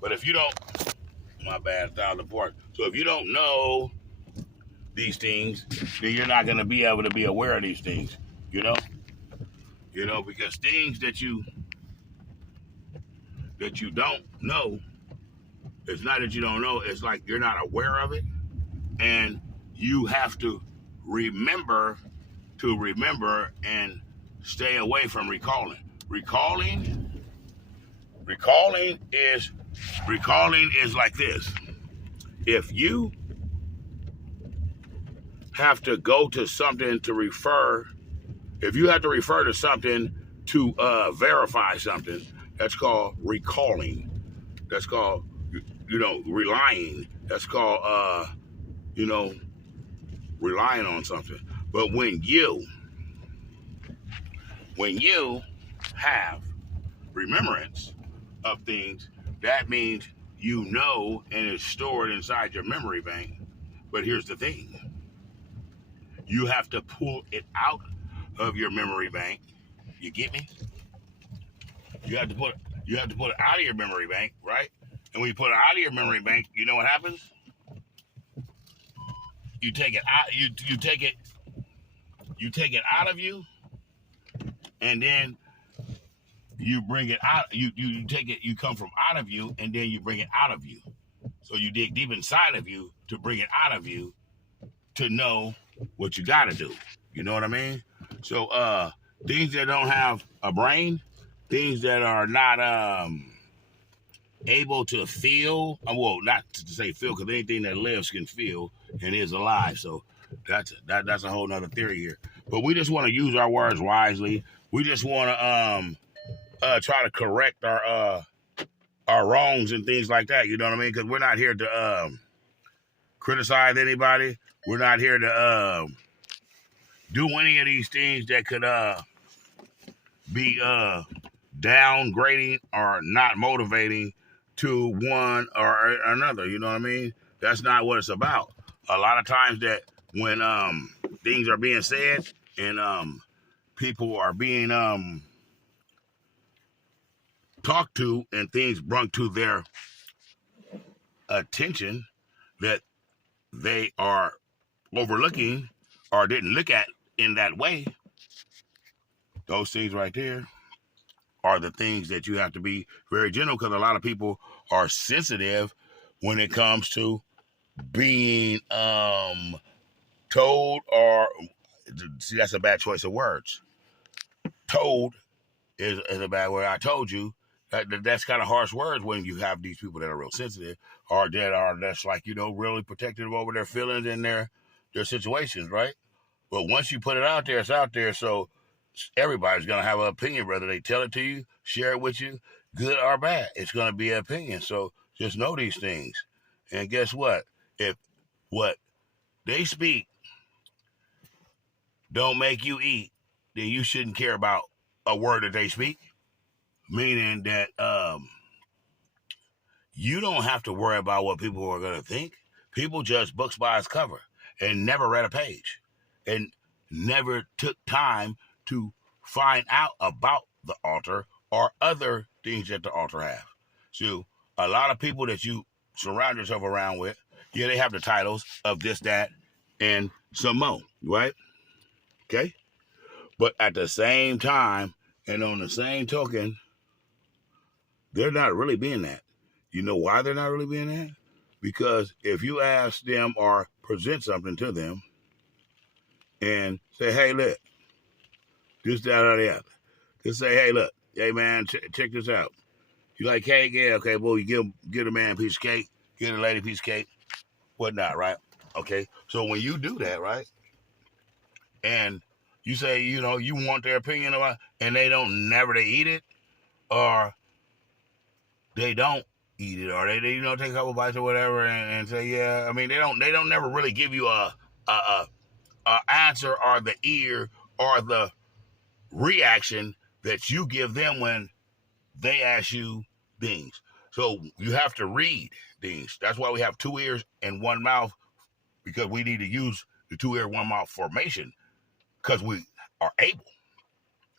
But if you don't, my bad, 1,000 parts. So if you don't know these things, then you're not going to be able to be aware of these things, because things that you don't know, it's not that you don't know, it's like you're not aware of it, and you have to remember and stay away from recalling. Recalling is like this. If you have to go to something to refer, if you have to refer to something to verify something, that's called recalling. That's called, relying. That's called, relying on something. But when you have remembrance of things, that means and it's stored inside your memory bank. But here's the thing. You have to pull it out of your memory bank. You get me? You have to put it out of your memory bank, right? And when you put it out of your memory bank, you know what happens? You take it out, you take it out of you, and then you bring it out. You take it, you come from out of you, and then you bring it out of you. So you dig deep inside of you to bring it out of you to know what you gotta do. You know what I mean? So things that don't have a brain, things that are not able to feel, well, not to say feel, because anything that lives can feel and is alive. So that's a whole nother theory here. But we just want to use our words wisely. We just want to try to correct our wrongs and things like that. You know what I mean? Because we're not here to criticize anybody. We're not here to do any of these things that could be downgrading or not motivating to one or another. You know what I mean? That's not what it's about. A lot of times that when things are being said and people are being talked to and things brought to their attention that they are overlooking or didn't look at in that way, those things right there are the things that you have to be very gentle, because a lot of people are sensitive when it comes to being told, or see, that's a bad choice of words. Told is a bad word. I told you. That's kind of harsh words when you have these people that are real sensitive, or that's like, really protective over their feelings and their situations, right? But once you put it out there, it's out there. So everybody's going to have an opinion, whether they tell it to you, share it with you, good or bad. It's going to be an opinion. So just know these things. And guess what? If what they speak don't make you eat, then you shouldn't care about a word that they speak, meaning that you don't have to worry about what people are going to think. People judge books by its cover and never read a page and never took time to find out about the author or other things that the author have. So a lot of people that you surround yourself around with, yeah, they have the titles of this, that, and some more, right? Okay? But at the same time, and on the same token, they're not really being that. You know why they're not really being that? Because if you ask them or present something to them and say, hey, look, this, that, or the other. Just say, hey, look, hey, man, check this out. You like cake? Yeah, okay, well, you give a man a piece of cake, give a lady a piece of cake, whatnot, right? Okay, so when you do that, right, and you say, you know, you want their opinion about, and they eat it, or they don't eat it, or they you know, take a couple bites or whatever, and say, yeah, I mean, they don't never really give you a answer or the ear or the reaction that you give them when they ask you things. So you have to read things. That's why we have 2 ears and 1 mouth, because we need to use the 2 ear, 1 mouth formation, because we are able.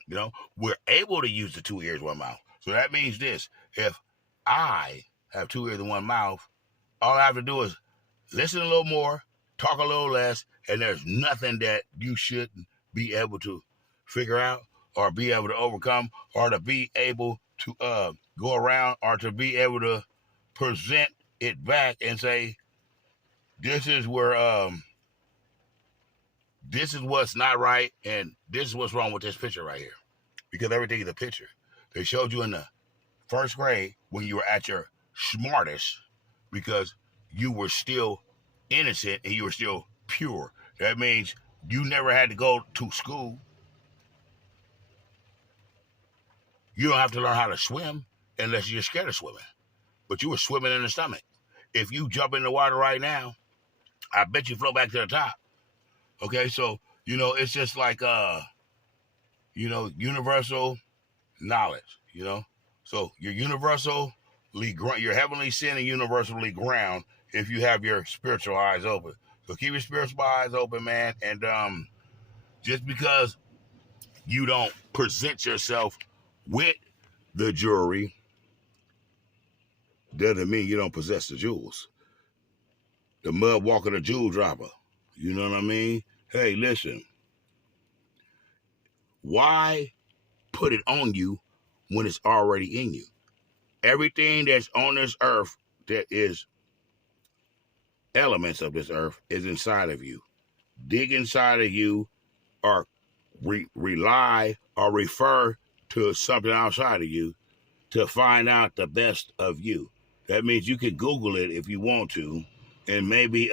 You know, we're able to use the 2 ears, 1 mouth. So that means this: if I have 2 ears and 1 mouth, all I have to do is listen a little more, talk a little less, and there's nothing that you shouldn't be able to figure out or be able to overcome or to be able to go around or to be able to present it back and say, this is where this is what's not right, and this is what's wrong with this picture right here. Because everything is a picture. They showed you in the 1st grade when you were at your smartest, because you were still innocent and you were still pure. That means you never had to go to school. You don't have to learn how to swim unless you're scared of swimming. But you were swimming in the stomach. If you jump in the water right now, I bet you float back to the top. Okay, so, you know, it's just like, you know, universal knowledge, you know. So you're universally, you're heavenly sin and universally ground if you have your spiritual eyes open. So keep your spiritual eyes open, man. And just because you don't present yourself with the jewelry doesn't mean you don't possess the jewels. The mud walker, the jewel dropper. You know what I mean? Hey, listen. Why put it on you when it's already in you? Everything that's on this earth that is elements of this earth is inside of you. Dig inside of you, or rely or refer to something outside of you to find out the best of you. That means you can Google it if you want to, and maybe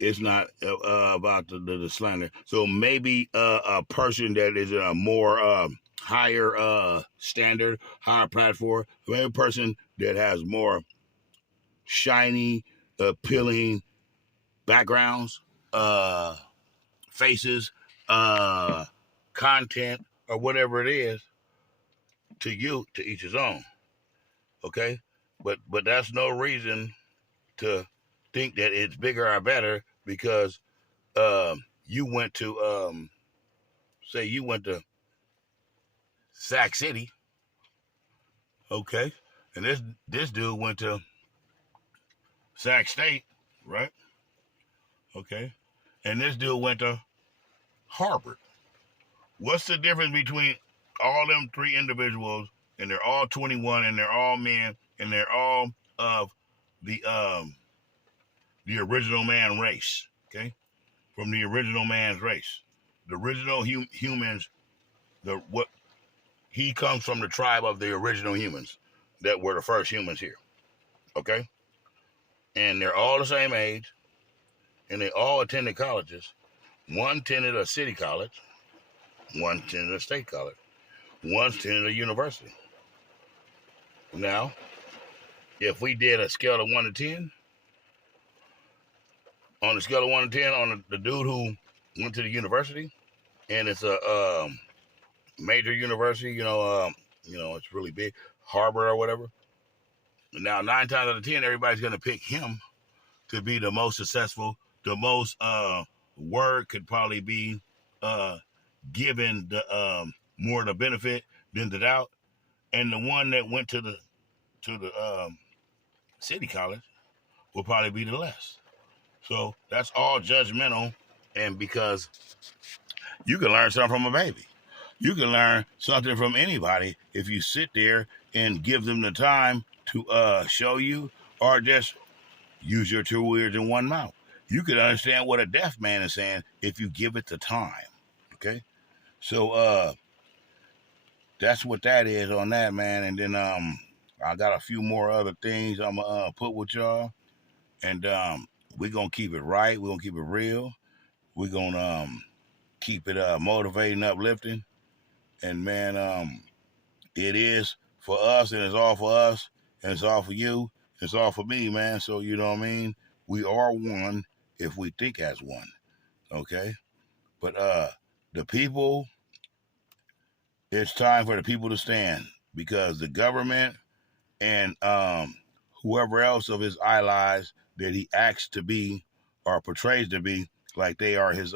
it's not about the slander. So maybe a person that is a more higher standard, higher platform, maybe a person that has more shiny, appealing backgrounds, faces, content, or whatever it is, to you, to each his own. Okay? But that's no reason to think that it's bigger or better because you went to say you went to Sac City, okay? And this dude went to Sac State, right? Okay. And this dude went to Harvard. What's the difference between all them 3 individuals, and they're all 21, and they're all men, and they're all of the original man race, okay? From the original man's race. The original humans, what he comes from the tribe of the original humans that were the first humans here, okay? And they're all the same age, and they all attended colleges. One attended a city college, one attended a state college, one attended a university. Now, if we did a scale of 1 to 10, on the scale of 1 to 10, on the dude who went to the university, and it's a major university. It's really big, Harvard or whatever. Now, 9 times out of 10, everybody's gonna pick him to be the most successful, the most word could probably be given the more the benefit than the doubt, and the one that went to the city college will probably be the less. So that's all judgmental, and because you can learn something from a baby, you can learn something from anybody if you sit there and give them the time to show you, or just use your 2 ears and 1 mouth. You can understand what a deaf man is saying if you give it the time. Okay, so that's what that is on that, man. And then I got a few more other things I'm gonna put with y'all, and we're gonna keep it right. We're gonna keep it real. We're gonna keep it motivating, uplifting, and man, it is for us, and it's all for us, and it's all for you, it's all for me, man. So you know what I mean. We are one if we think as one. Okay, but the people, it's time for the people to stand, because the government and whoever else of his allies that he acts to be or portrays to be, like they are his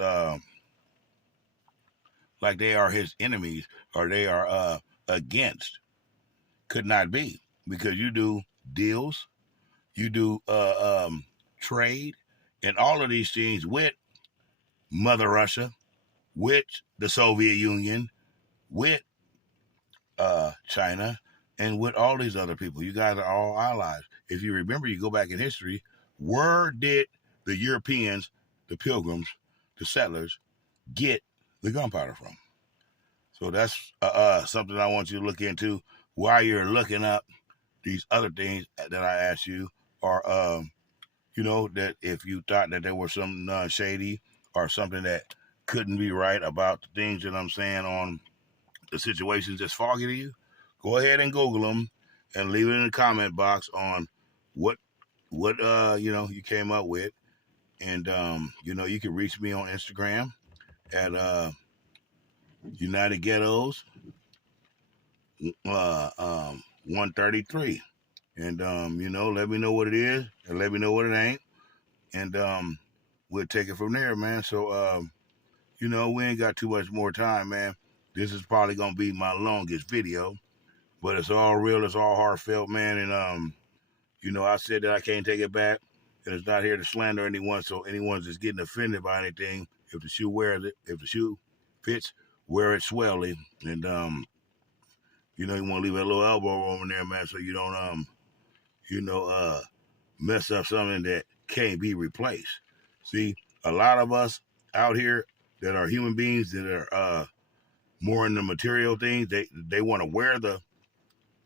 enemies, or they are against, could not be, because you do deals, you do trade, and all of these things with Mother Russia, with the Soviet Union, with China, and with all these other people. You guys are all allies. If you remember, you go back in history, where did the Europeans, the pilgrims, the settlers, get the gunpowder from? So that's something I want you to look into while you're looking up these other things that I asked you, or that if you thought that there was something shady or something that couldn't be right about the things that I'm saying on the situations that's foggy to you, go ahead and Google them and leave it in the comment box on what you came up with. And you can reach me on Instagram at United Ghettos 133. And let me know what it is, and let me know what it ain't, and we'll take it from there, man. So we ain't got too much more time, man. This is probably gonna be my longest video, but it's all real, it's all heartfelt, man. And I said that I can't take it back, and it's not here to slander anyone. So anyone that's getting offended by anything, if the shoe wears it, if the shoe fits, wear it swellly. And you want to leave that little elbow room in there, man, so you don't mess up something that can't be replaced. See, a lot of us out here that are human beings that are more in the material things, they want to wear the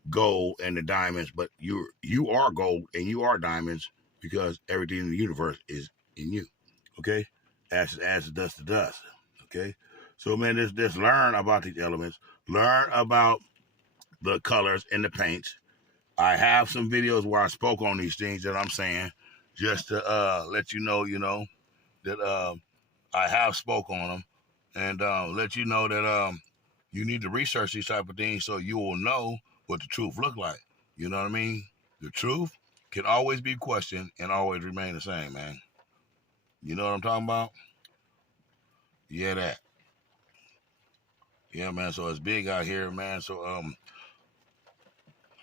gold and the diamonds, but you are gold and you are diamonds, because everything in the universe is in you. Okay, ash is ash, dust to dust. Okay, so man, just learn about these elements, learn about the colors and the paints. I have some videos where I spoke on these things that I'm saying, just to let you know, that I have spoke on them, and let you know that you need to research these type of things so you will know what the truth look like. You know what I mean? The truth can always be questioned and always remain the same, man. You know what I'm talking about? Yeah, that. Yeah, man. So it's big out here, man. So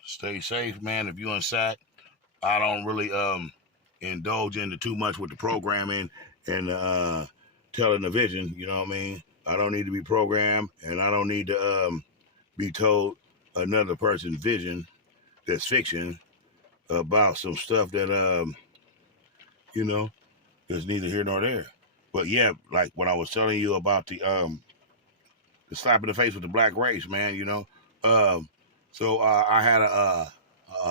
stay safe, man. If you're inside, I don't really indulge into too much with the programming and telling the vision. You know what I mean? I don't need to be programmed, and I don't need to be told another person's vision that's fiction about some stuff that that's neither here nor there. But yeah, like when I was telling you about the slap in the face with the black race, man. So I had a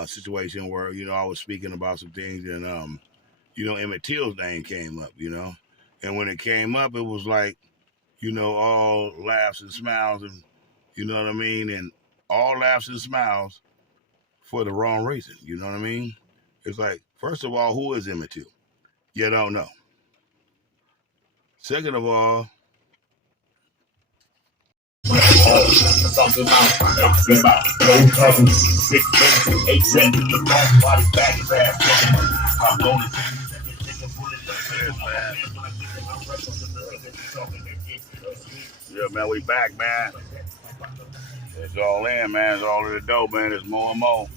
situation where I was speaking about some things, and Emmett Till's name came up, and when it came up, it was like all laughs and smiles, and you know what I mean, and all laughs and smiles for the wrong reason. You know what I mean? It's like, first of all, who is Emmett Till? You don't know. Second of all, Something about no problems. 6 minutes, 8 seconds. The phone body back fast. I'm going to yeah, man, we back, man. It's all in, man. It's all in the dough, man. It's more and more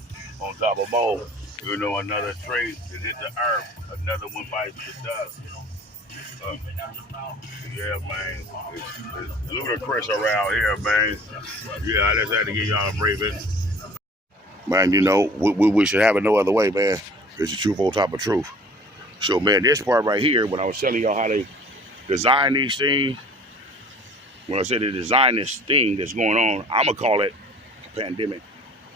on top of more. You know, another tree to hit the earth. Another one bites the dust. Yeah, man. It's ludicrous around here, man. Yeah, I just had to get y'all a briefing. Man, you know, we should have it no other way, man. It's the truth on top of truth. So, man, this part right here, when I was telling y'all how they design these things, when I said they design this thing that's going on, I'm going to call it a pandemic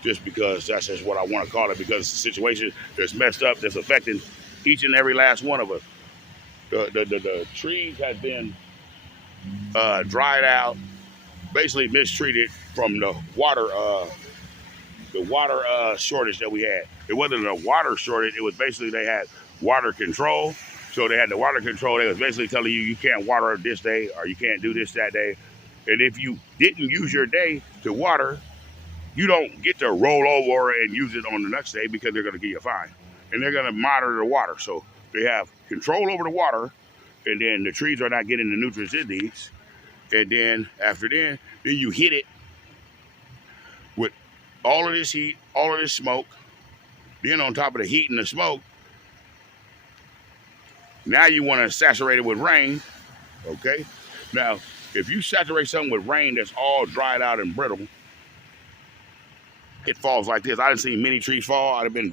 just because that's just what I want to call it, because it's a situation that's messed up, that's affecting each and every last one of us. The trees have been dried out, basically mistreated from the water shortage that we had. It wasn't a water shortage. It was basically they had water control. So they had the water control. They was basically telling you you can't water this day or you can't do this that day. And if you didn't use your day to water, you don't get to roll over and use it on the next day because they're going to give you a fine. And they're going to monitor the water. So they have control over the water, and then the trees are not getting the nutrients it needs. And then after then you hit it with all of this heat, all of this smoke. Then on top of the heat and the smoke, now you want to saturate it with rain, okay? Now, if you saturate something with rain that's all dried out and brittle, it falls like this. I done seen many trees fall. I've been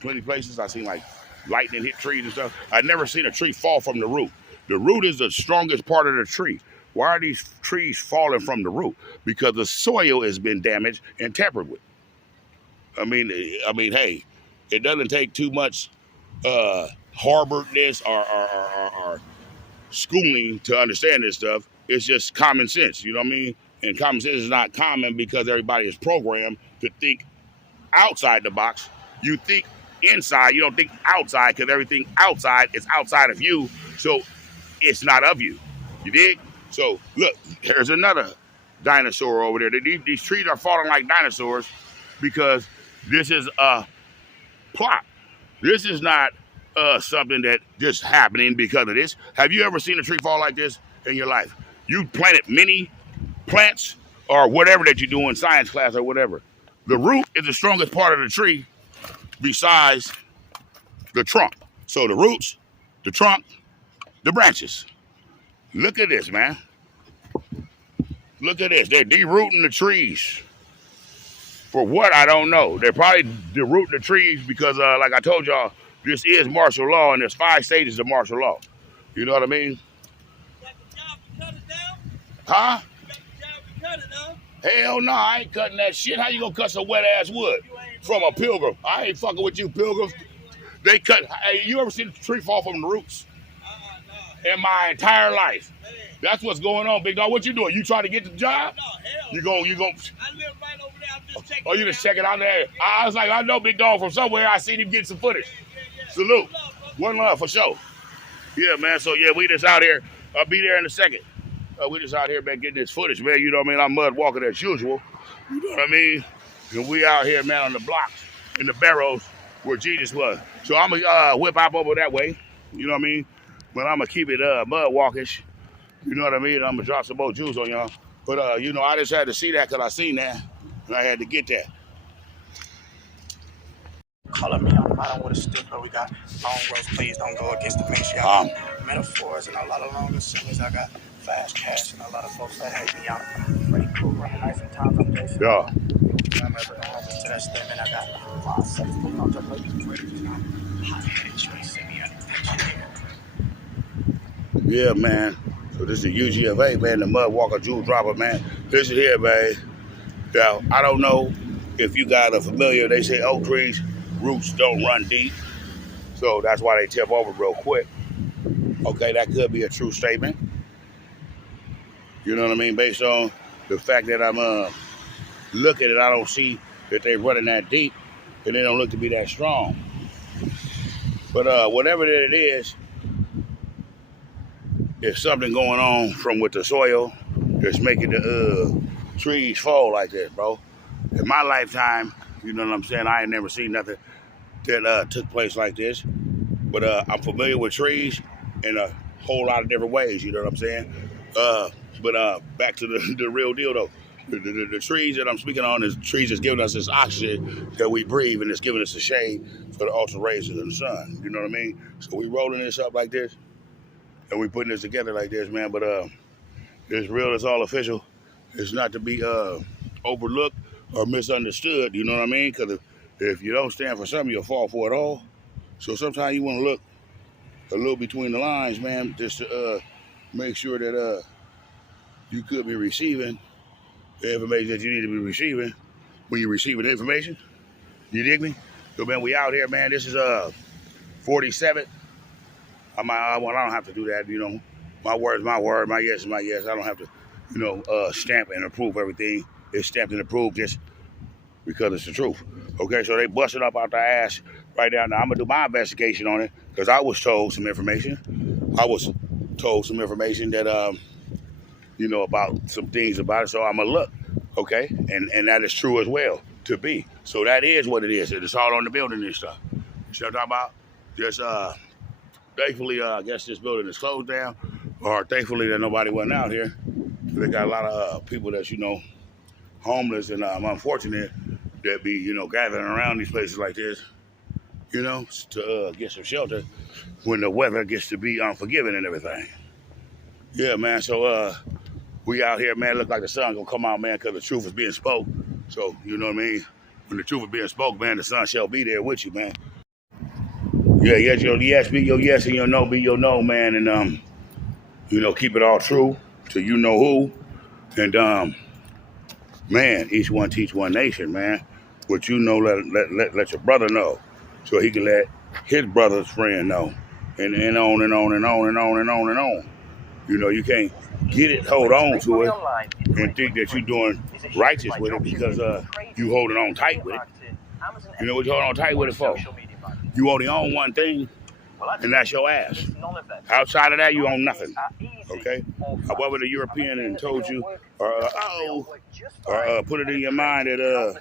plenty places. I've seen like lightning hit trees and stuff. I've never seen a tree fall from the root. The root is the strongest part of the tree. Why are these trees falling from the root? Because the soil has been damaged and tampered with. I mean, hey, it doesn't take too much Harvardness or schooling to understand this stuff. It's just common sense, you know what I mean? And common sense is not common because everybody is programmed to think outside the box. You think inside, you don't think outside, because everything outside is outside of you, so it's not of you. You dig? So look, there's another dinosaur over there. These trees are falling like dinosaurs because this is a plot. This is not something that just happening because of this. Have you ever seen a tree fall like this in your life? You planted many plants or whatever that you do in science class or whatever. The root is the strongest part of the tree besides the trunk. So the roots, the trunk, the branches. Look at this, man. Look at this. They're derooting the trees. For what, I don't know. They're probably derooting the trees because, like I told y'all, this is martial law, and there's 5 stages of martial law. You know what I mean? You got the job to cut it down? Huh? You got the job to cut it down? Hell no, I ain't cutting that shit. How you gonna cut some wet ass wood from a pilgrim? I ain't fucking with you, pilgrims. They cut. Hey, you ever seen a tree fall from the roots? No. In my entire life. Man. That's what's going on, big dog. What you doing? You trying to get the job? No, hell. You gon'. I live right over there. I'm just checking. Oh, you just checking out there? I was like, I know big dog from somewhere. I seen him get some footage. Yeah. Salute. One love for sure. Yeah, man. So yeah, we just out here. I'll be there in a second. We just out here, man, getting this footage, man. You know what I mean? I'm mud walking as usual. You know what I mean? And we out here, man, on the blocks, in the barrows where Jesus was. So I'm going to whip up over that way. You know what I mean? But I'm going to keep it mud walkish. You know what I mean? I'm going to drop some more juice on y'all. But, you know, I just had to see that because I seen that. And I had to get that. Calling me on, I don't want to stick, but we got long roads. Please don't go against the ministry. I got metaphors and a lot of long assemblies. I got fast cash and a lot of folks that hate me. I'm pretty cool, running nice and times. I'm Jason. Yeah. I'm ever going home to that statement. I got 5 seconds. Please don't just wait for it. Hot-headed choice. Send me a Yeah, man. So this is the UGFA, man, the mud walker jewel dropper, man. Listen here, man. Now, I don't know if you guys are familiar. They say oak trees roots don't run deep, so that's why they tip over real quick. Okay, that could be a true statement. You know what I mean? Based on the fact that I'm looking at it, I don't see that they're running that deep, and they don't look to be that strong. But whatever that it is, if something going on from with the soil that's making the trees fall like this, bro. In my lifetime, you know what I'm saying, I ain't never seen nothing that took place like this. But I'm familiar with trees in a whole lot of different ways, you know what I'm saying? But back to the real deal, though. The trees that I'm speaking on is trees that's giving us this oxygen that we breathe, and it's giving us the shade for the ultra rays of the sun. You know what I mean? So we rolling this up like this, and we putting this together like this, man. But it's real, it's all official. It's not to be overlooked or misunderstood, you know what I mean? Because if you don't stand for something, you'll fall for it all. So sometimes you want to look a little between the lines, man, just to make sure that you could be receiving the information that you need to be receiving when you're receiving the information. You dig me? So, man, we out here, man. This is 47. I don't have to do that, you know. My word's my word. My yes is my yes. I don't have to, you know, stamp and approve everything. It's stamped and approved just because it's the truth. Okay, so they busted up out their ass right now. Now, I'm going to do my investigation on it because I was told some information. I was told some information that, you know, about some things about it. So I'm going to look, okay? And that is true as well, to be. So that is what it is. It's all on the building and stuff. You know what I'm talking about? Just, thankfully, I guess this building is closed down, or thankfully that nobody went out here. They got a lot of people that's, you know, homeless and unfortunate that be, you know, gathering around these places like this, you know, to get some shelter when the weather gets to be unforgiving and everything. Yeah, man, so we out here, man, look like the sun gonna come out, man, because the truth is being spoke. So, you know what I mean? When the truth is being spoke, man, the sun shall be there with you, man. Yeah, yes, your yes be your yes and your no be your no, man, and you know, keep it all true to you know who. And man, each one teach one nation, man. What you know, let your brother know, so he can let his brother's friend know, and on and on and on and on and on and on. You know, you can't get it, hold on to it, and think that you're doing righteous with it because you holding on tight with it. You know what you hold on tight with it for? You only own one thing, and that's your ass. Outside of that, you own nothing. Okay? However, the European told you, or put it in your mind that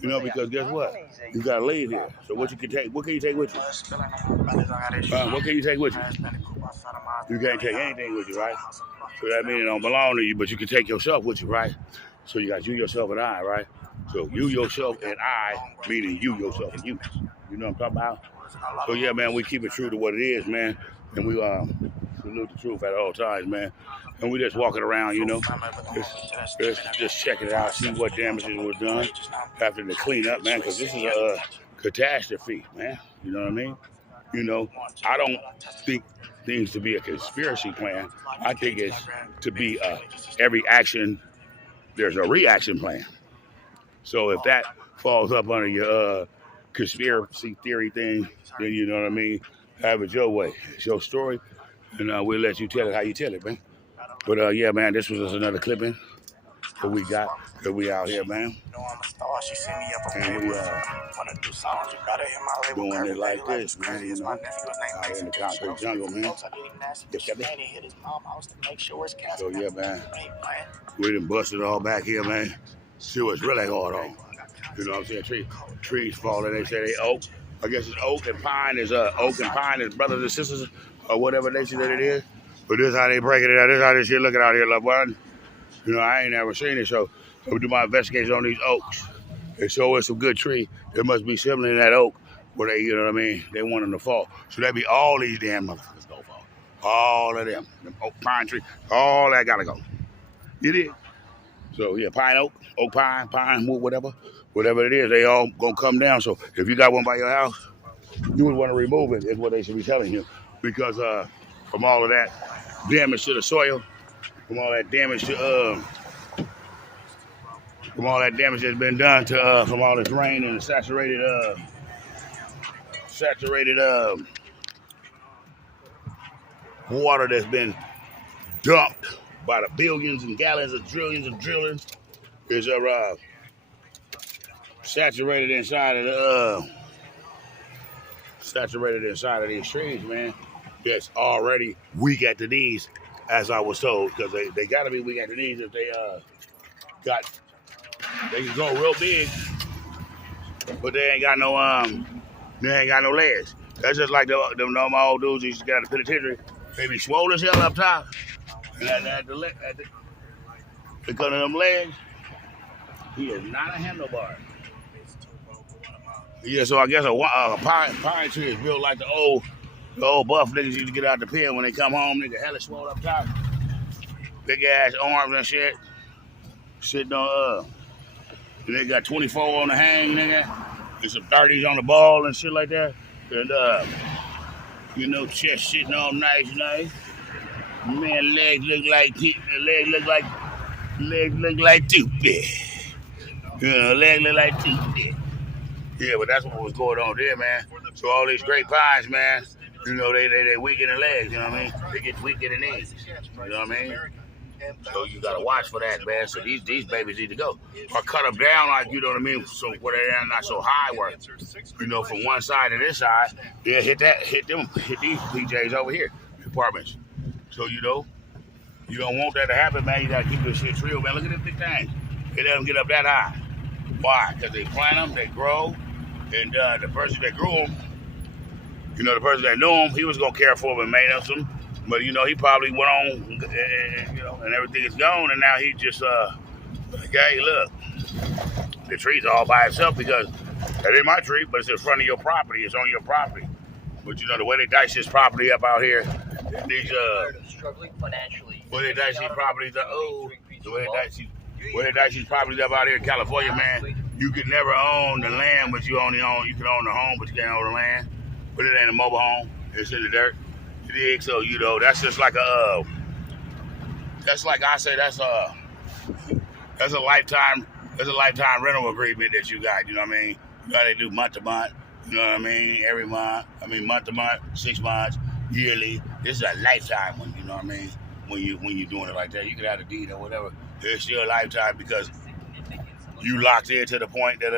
you know, because guess what? You gotta leave here. So what can you take with you? What can you take with you? You can't take anything with you, right? So that means it don't belong to you, but you can take yourself with you, right? So you got you, yourself, and I, right? So you, yourself, and I, meaning you, yourself, and you. You know what I'm talking about? So yeah, man, we keep it true to what it is, man, and we salute the truth at all times, man. And we just walking around, you know, just checking it out, see what damages were done after the cleanup, man, because this is a catastrophe, man. You know what I mean? You know, I don't think things to be a conspiracy plan. I think it's to be every action, there's a reaction plan. So if that falls up under your conspiracy theory thing, then you know what I mean? Have it your way. It's your story, and we'll let you tell it how you tell it, man. But yeah, man, this was just another clipping that we got, that we out here, man. And we doing it like this, man, you know, out in the concrete jungle, man. So yeah, man, we done busted all back here, man. See what's really going on. You know what I'm saying? Trees falling, they say they oak. I guess it's oak and pine is brothers and sisters, or whatever they say that it is. But this is how they break it out. This is how this shit looking out here, loved one. You know, I ain't never seen it, so we do my investigation on these oaks. And so it's a good tree. It must be similar in that oak where they, you know what I mean, they want them to fall. So that be all these damn motherfuckers gonna fall. All of them oak, pine tree, all that gotta go. You did. So yeah, pine, oak, pine, wood, whatever it is, they all gonna come down. So if you got one by your house, you would want to remove it, is what they should be telling you. Because from all of that damage to the soil, from all that damage to from all that damage that's been done to from all this rain and the saturated water that's been dumped by the billions and gallons of trillions of drillings is saturated inside of these trees, man. That's already weak at the knees, as I was told, because they gotta be weak at the knees if they they can grow real big, but they ain't got no legs. That's just like them normal old dudes who used to get out of the penitentiary. They be swole as hell up top, and because of them legs, he is not a handlebar. Yeah, so I guess a pine tree is real like the old buff niggas used to get out the pen when they come home. Nigga hella swole up top, big ass arms and shit, sitting on and they got 24 on the hang, nigga, and some 30s on the ball and shit like that, and chest sitting all nice. Man, legs look like toothpick. Legs look like toothpick. Yeah, but that's what was going on there, man. So all these great pines, man, they weak in the legs, you know what I mean? They get weak in the knees, you know what I mean? So you gotta watch for that, man. So these babies need to go. Or cut them down, like, you know what I mean? So where they're not so high, where, from one side to this side, yeah, hit these PJs over here, apartments. So, you don't want that to happen, man. You gotta keep this shit real, man. Look at this big thing. They let them get up that high. Why? Because they plant them, they grow, and the person that grew them, the person that knew him, he was gonna care for them and maintenance them. But he probably went on, and everything is gone, and now he just like, hey, look, the tree's all by itself because that ain't my tree, but it's in front of your property. It's on your property. But the way they dice this property up out here, these struggling financially. Where they dice these properties up, the way they dice these properties up out here in California, man, you could never own the land, but you can own the home, but you can't own the land. But it ain't a mobile home. It's in the dirt. So that's just like that's a lifetime rental agreement that you got. You know what I mean? You got to do month to month. You know what I mean? Every month. I mean month to month, 6 months, yearly. This is a lifetime one. You know what I mean? When you're doing it like that, you could have a deed or whatever. It's still a lifetime because you locked in to the point that